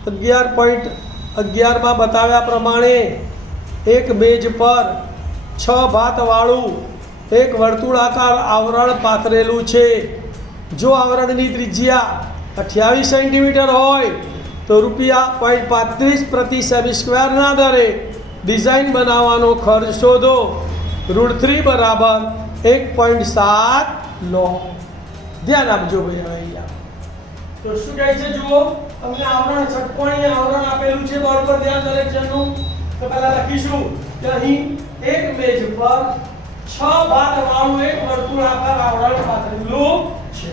11.11 માં બતાવ્યા પ્રમાણે એક મેજ પર 6 ભાતવાળું એક વર્તુળાકાર આવરણ પાથરેલું છે જો આવરણની ત્રિજ્યા 28 સેન્ટીમીટર હોય તો ₹0.35 પ્રતિ સેમી સ્ક્વેરના દરે ડિઝાઇન બનાવવાનો ખર્ચ શોધો √3 બરાબર 1.7 લો ધ્યાન આપજો ભાઈ અહીંયા તો શું કહે છે જુઓ તમને આવરણ ષટકોણીય આવરણ આપેલું છે બોર્ડ પર ધ્યાન દરેક જણનું તો પહેલા લખીશું કે અહીં એક મેજ પર 6 ભાતવાળું એક વર્તુળાકાર આવરણ પાથરેલું છે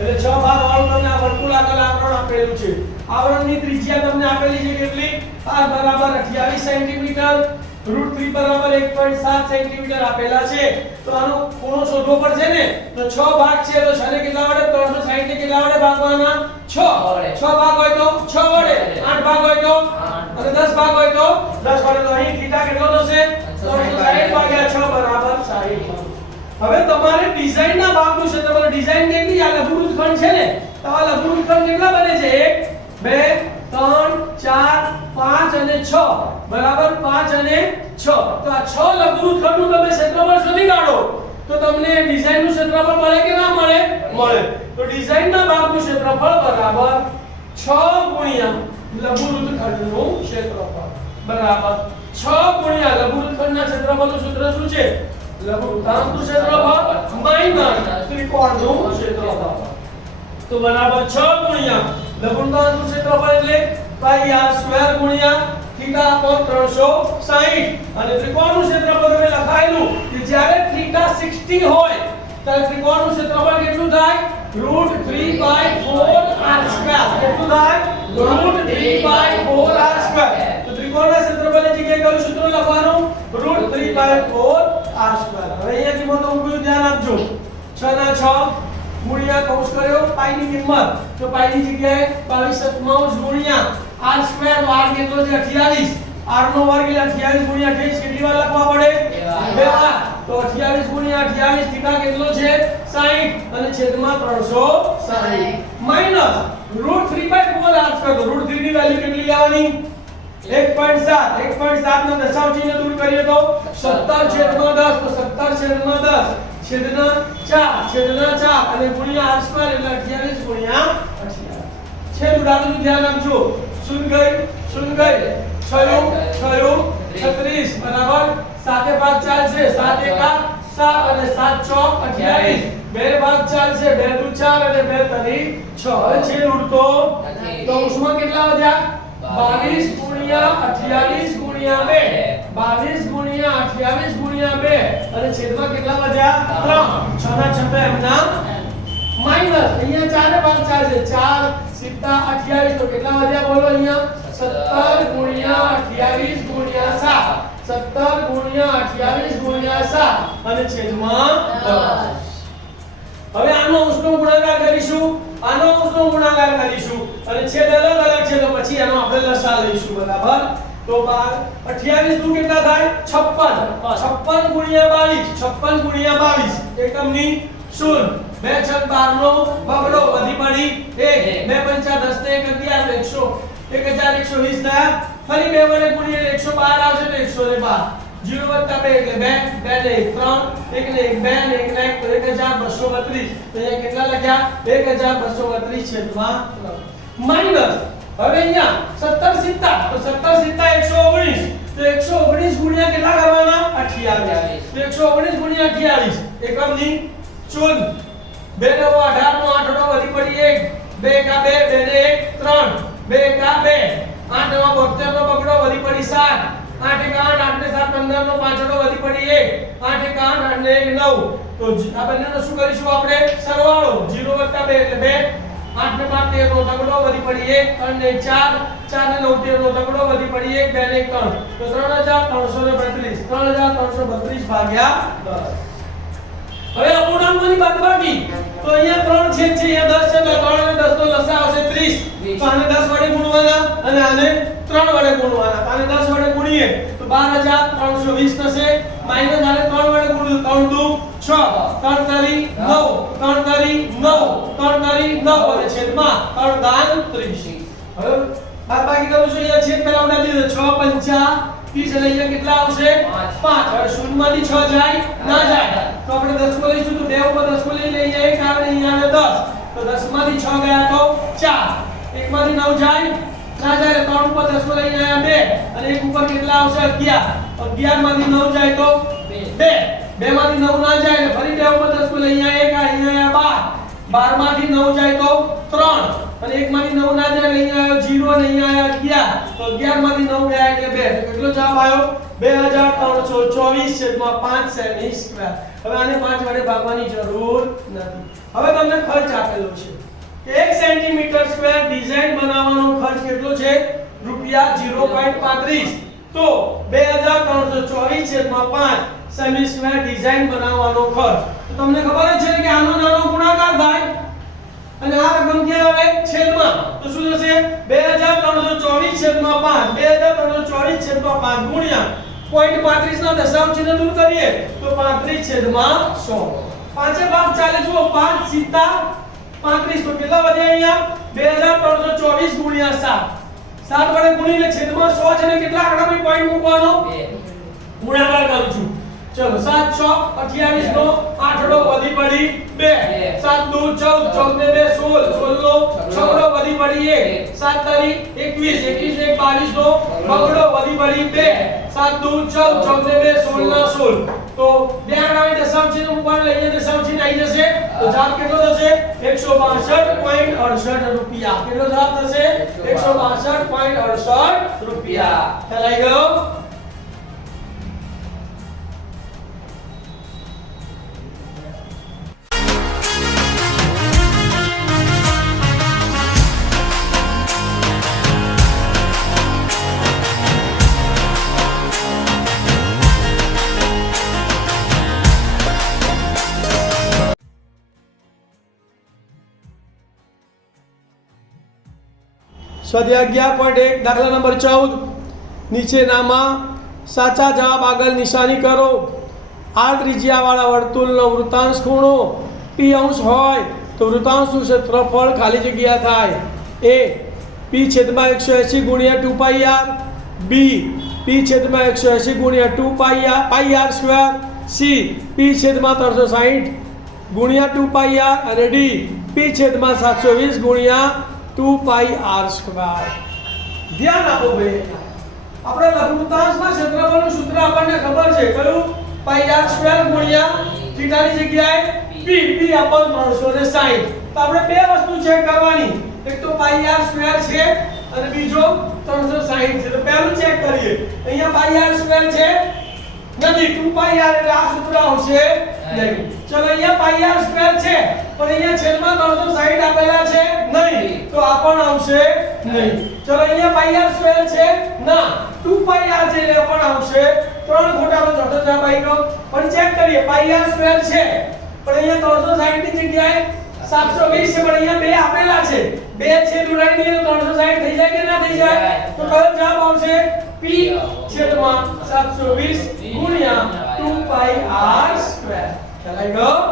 એટલે 6 ભાતવાળું તમને આ વર્તુળાકાર આવરણ આપેલું છે આવરણની ત્રિજ્યા તમને આપેલી છે કેટલી r બરાબર 28 સેન્ટીમીટર √3 બરાબર 1.7 સેન્ટીમીટર આપેલા છે તો આનો ખૂણો શોધવો પડશે ને તો 6 ભાગ છે તો 6 ને કેટલા વડે 360 ને કેટલા વડે ભાગવાના 6 ભાગ હોય તો 6 વડે 8 ભાગ હોય તો અને 10 ભાગ હોય તો 10 વડે તો અહીં થીટા કેટલો થશે 360 ભાગ્યા 6 બરાબર 60 હવે તમારે ડિઝાઇનના ભાગનું છે તમારે ડિઝાઇન કેટલી આ લઘુવૃત્ત ખંડ છે ને તો આ લઘુવૃત્ત ખંડ કેટલા બને છે 1 2 3 4 5 અને 6 બરાબર 5 અને 6 તો આ 6 લઘુવૃત્ત ખંડનું તમે ક્ષેત્રફળ શોધી કાઢો તો તમને ડિઝાઇનનું ક્ષેત્રફળ મળે કે ના મળે મળે તો ડિઝાઇનના ભાગનું ક્ષેત્રફળ બરાબર 6 ગુણ્યા લઘુવૃત્ત ખંડનું ક્ષેત્રફળ બરાબર 6 ગુણ્યા લઘુવૃત્ત ખંડના ક્ષેત્રફળનું સૂત્ર શું છે લઘુવૃત્તાંશનું ક્ષેત્રફળ માઈનસ ત્રિકોણનું ક્ષેત્રફળ તો બરાબર 6 ગુણ્યા લઘુવૃત્તાંશનું ક્ષેત્રફળ એટલે પાઈ r સ્ક્વેર ગુણ્યા θ કોણ 360 અને ત્રિકોણનું ક્ષેત્રફળ તમે લખાયેલું કે જ્યારે θ 60 હોય ત્યારે ત્રિકોણનું ક્ષેત્રફળ કેટલું થાય √3/4r² કેટલું થાય √3/4r² તો ત્રિકોણના ક્ષેત્રફળની જગ્યાએ કયું સૂત્ર લખવાનું √3/4r² હવે અહીંયા કિંમતો મૂકવાનું ધ્યાન આપજો 6 ના 6 ગુણ્યા કૌંસ કર્યો પાઈની કિંમત તો પાઈની જગ્યાએ 22/7 ગુણ્યા r સ્ક્વેર તો r કેટલો છે 28 r નો વર્ગ એટલે 28 ગુણ્યા 28 કેટલી વાર લખવા પડે બે વાર તો 28 ગુણ્યા 28 થીટા કેટલો છે 60 અને છેદમાં 360 માઈનસ √3/4r સ્ક્વેર તો √3 ની વેલ્યુ કેટલી લેવાની 1.7 નો દશાંશ ચિહ્ન દૂર કરીએ તો 17/10 તો 17/10 છેદના 4 અને ગુણ્યા r સ્ક્વેર એટલે 28 ગુણ્યા 28 છેદ ઉડાડું ધ્યાન આપજો શૂન્ય ગઈ 6 36 બરાબર 7 5 ચાલશે 7 એકા 7 અને 7 ચોક 28 બે ભાગ ચાલશે 2 દુ 4 અને 2 તરી 6 હવે છેદ ઉડતો તો ઉષ્મા કેટલા વધ્યા 22 ગુણ્યા 28 ગુણ્યા 2 22 ગુણ્યા 28 ગુણ્યા 2 અને છેદમાં કેટલા વધ્યા 3 6 ના 6 એમના માઈનસ અહીંયા ચારે ભાગ ચાલશે 4 સીધા 28 તો કેટલા વધ્યા બોલો અહીંયા 17 ગુણ્યા 28 ગુણ્યા 7 17 ગુણ્યા 28 ગુણ્યા 7 અને છેદમાં 10 હવે આનો અંશનો ગુણાકાર કરીશું આનો અંશનો ગુણાકાર કરીશું અને છેદ અલગ અલગ છે તો પછી આનો આપણે લસા લઈશું બરાબર તો 28 દુ કેટલા થાય 56 56 ગુણ્યા 22 56 ગુણ્યા 22 એકમની શૂન્ય 2 6 12 નો બગડો વધી પડી 1 2 5 10 ને 11 1120 થયા ફરી 2 વડે ગુણીએ 112 આવશે તો 112 0 વત્તા 2 એટલે 2 2 ને 1 3 1 ને 1 2 ને 1 તો 1232 તો અહીંયા કેટલા લખ્યા 1232 છેદમાં માઈનસ હવે અહીંયા 17 સીતા તો 17 સીતા 119 તો 119 ગુણ્યા કેટલા કરવાના 28 તો 119 ગુણ્યા 28 એકમની શૂન્ય 2 નો 18 નો 8 નો વધી પડી 1 2 કા 2 2 ને 1 3 2 કા 2 8 નો 72 નો બગડો વધી પડી 7 8 1 8 8 ને 7 15 નો 5 નો વધી પડી 1 8 1 8 8 ને 1 9 તો આ બંનેનો શું કરીશું આપણે સરવાળો 0 2 એટલે 2 8 ને 5 13 નો તગડો વધી પડી 1 અને 4 4 ને 9 13 નો તગડો વધી પડી 1 2 ને 3 તો 3332 3332 ભાગ્યા 10 હવે અપૂર્ણાંકોની બાદબાકી તો અહીંયા 3 છેદ છે અહીંયા 10 છે તો 3 અને 10 નો લસા આવશે 30 તો આને 10 વડે ગુણવાના અને આને 3 વડે ગુણવાના આને 10 વડે ગુણીએ તો 12320 થશે માઈનસ આને 3 વડે ગુણ્યું 3 દુ 6 3 તરી 9 3 તરી 9 3 તરી 9 અને છેદમાં 3 દાન 30 હવે બાદબાકી કરું છું અહીંયા છેદ પહેલા ઉડાડી દીધો 6 5 30 અને અહીંયા કેટલા આવશે 5 હવે શૂન્યમાંથી 6 જાય ના જાય તો આપણે 10 માં લઈશું તો 2 ઉપર 10 માં લઈ લઈએ 1 આવે અહીંયા આવે 10 તો 10 માંથી 6 ગયા તો 4 1 માંથી 9 જાય ના જાય 3 ઉપર 10 માં લઈને આયા 2 અને 1 ઉપર કેટલા આવશે 11 11 માંથી 9 જાય તો 2 2 માંથી 9 ના જાય ને ફરી 2 ઉપર 10 માં લઈને આયા 1 અહીંયા આયા 12 માંથી 9 જાય તો 3 અને 1 માંથી 9 ના જાય અહીંયા આવ્યો 0 અને અહીંયા આવ્યા 11 તો 11 માંથી 9 ગયા એટલે 2 તો કેટલો જવાબ આવ્યો 2324 છેદમાં 5 સેમી સ્ક્વેર હવે આને 5 વડે ભાગવાની જરૂર નથી હવે તમને ખર્ચ આપેલો છે કે 1 સેન્ટીમીટર સ્ક્વેર ડિઝાઇન બનાવવાનો ખર્ચ કેટલો છે રૂપિયા 0.35 તો 2324 છેદમાં 5 સેમી સ્ક્વેર ડિઝાઇન બનાવવાનો ખર્ચ તો તમને ખબર જ છે કે આનો નાનો ગુણાકાર થાય અને આ રકમ ક્યાં આવે છેદમાં તો શું થશે 2324 છેદમાં 5 2324 છેદમાં 5 ગુણ્યા 0.35 ના દશાંશ ચિહ્ન દૂર કરીએ તો 35 છેદમાં 100 પાંચે ભાગ ચાલે જુઓ 5 સીતા 35 તો કેટલા વધ્યા અહીંયા 2324 ગુણ્યા 7 7 વડે ગુણીને છેદમાં 100 છે ને કેટલા આંકડામાં પોઈન્ટ મૂકવાનો 2 ગુણાકાર કરું છું ચલો 7 6 28 નો 8 નો વધી પડી 2 7 દુ 14 14 ને 2 16 16 નો 6 નો વધી પડી 1 7 તારી 21 21 ને 22 નો બગડો વધી પડી 2 7 દુ 14 14 ને 2 16 ના 16 તો બે આંકડામાં દશાંશ ચિહ્ન મૂકવાનું લઈને દશાંશ ચિહ્ન આવી જશે તો જવાબ કેટલો થશે 162.68 રૂપિયા કેટલો જવાબ થશે 162.68 રૂપિયા ખ્યાલ આવી ગયો સ્વાધ્યાય 11.1 દાખલા નંબર 14 નીચેનામાં સાચા જવાબ આગળ નિશાની કરો આ ત્રિજ્યાવાળા વર્તુળનો વૃત્તાંશ ખૂણો p અંશ હોય તો વૃત્તાંશનું ક્ષેત્રફળ ખાલી જગ્યા થાય a p છેદમાં 180 ગુણ્યા 2 પાઈ r b p છેદમાં 180 ગુણ્યા 2 પાઈ r સ્ક્વેર c p છેદમાં 360 ગુણ્યા 2 પાઈ r અને d p છેદમાં 720 ગુણ્યા 2 પાઈ r સ્ક્વેર ધ્યાન આપો ભાઈ આપણે લઘુવૃત્તાંશના ક્ષેત્રફળનું સૂત્ર આપણને ખબર છે કયું પાઈ આર સ્ક્વેર ગુણ્યા થીટાની જગ્યાએ p p અપોન 360. તો આપણે બે વસ્તુ ચેક કરવાની, એક તો પાઈ આર સ્ક્વેર છે અને બીજો 360 છે. તો પહેલું ચેક કરીએ. અહીંયા પાઈ આર સ્ક્વેર છે નથી, 2 પાઈ આર એટલે આ સૂત્ર આવશે નહીં. ચલો અહીંયા પાઈ આર સ્ક્વેર છે પણ અહીંયા છેદમાં 360 આપેલા છે નહીં, તો આ પણ આવશે નહીં. ચલો અહીંયા પાઈ આર સ્ક્વેર છે ના, 2 પાઈ આર છે એટલે પણ આવશે. ત્રણ ખોટાનો ચોથો જવાબ આવી ગયો. પણ ચેક કરીએ, પાઈ આર સ્ક્વેર છે પણ અહીંયા 360 ની જગ્યાએ 720 છે, પણ અહીંયા બે આપેલા છે, બે છેદ ઉડાડી દઈએ તો 360 થઈ જાય કે ના થઈ જાય? તો કયો જવાબ આવશે? p છેદમાં 720 ગુણ્યા 2 પાઈ r સ્ક્વેર. ખ્યાલ આવી ગયો?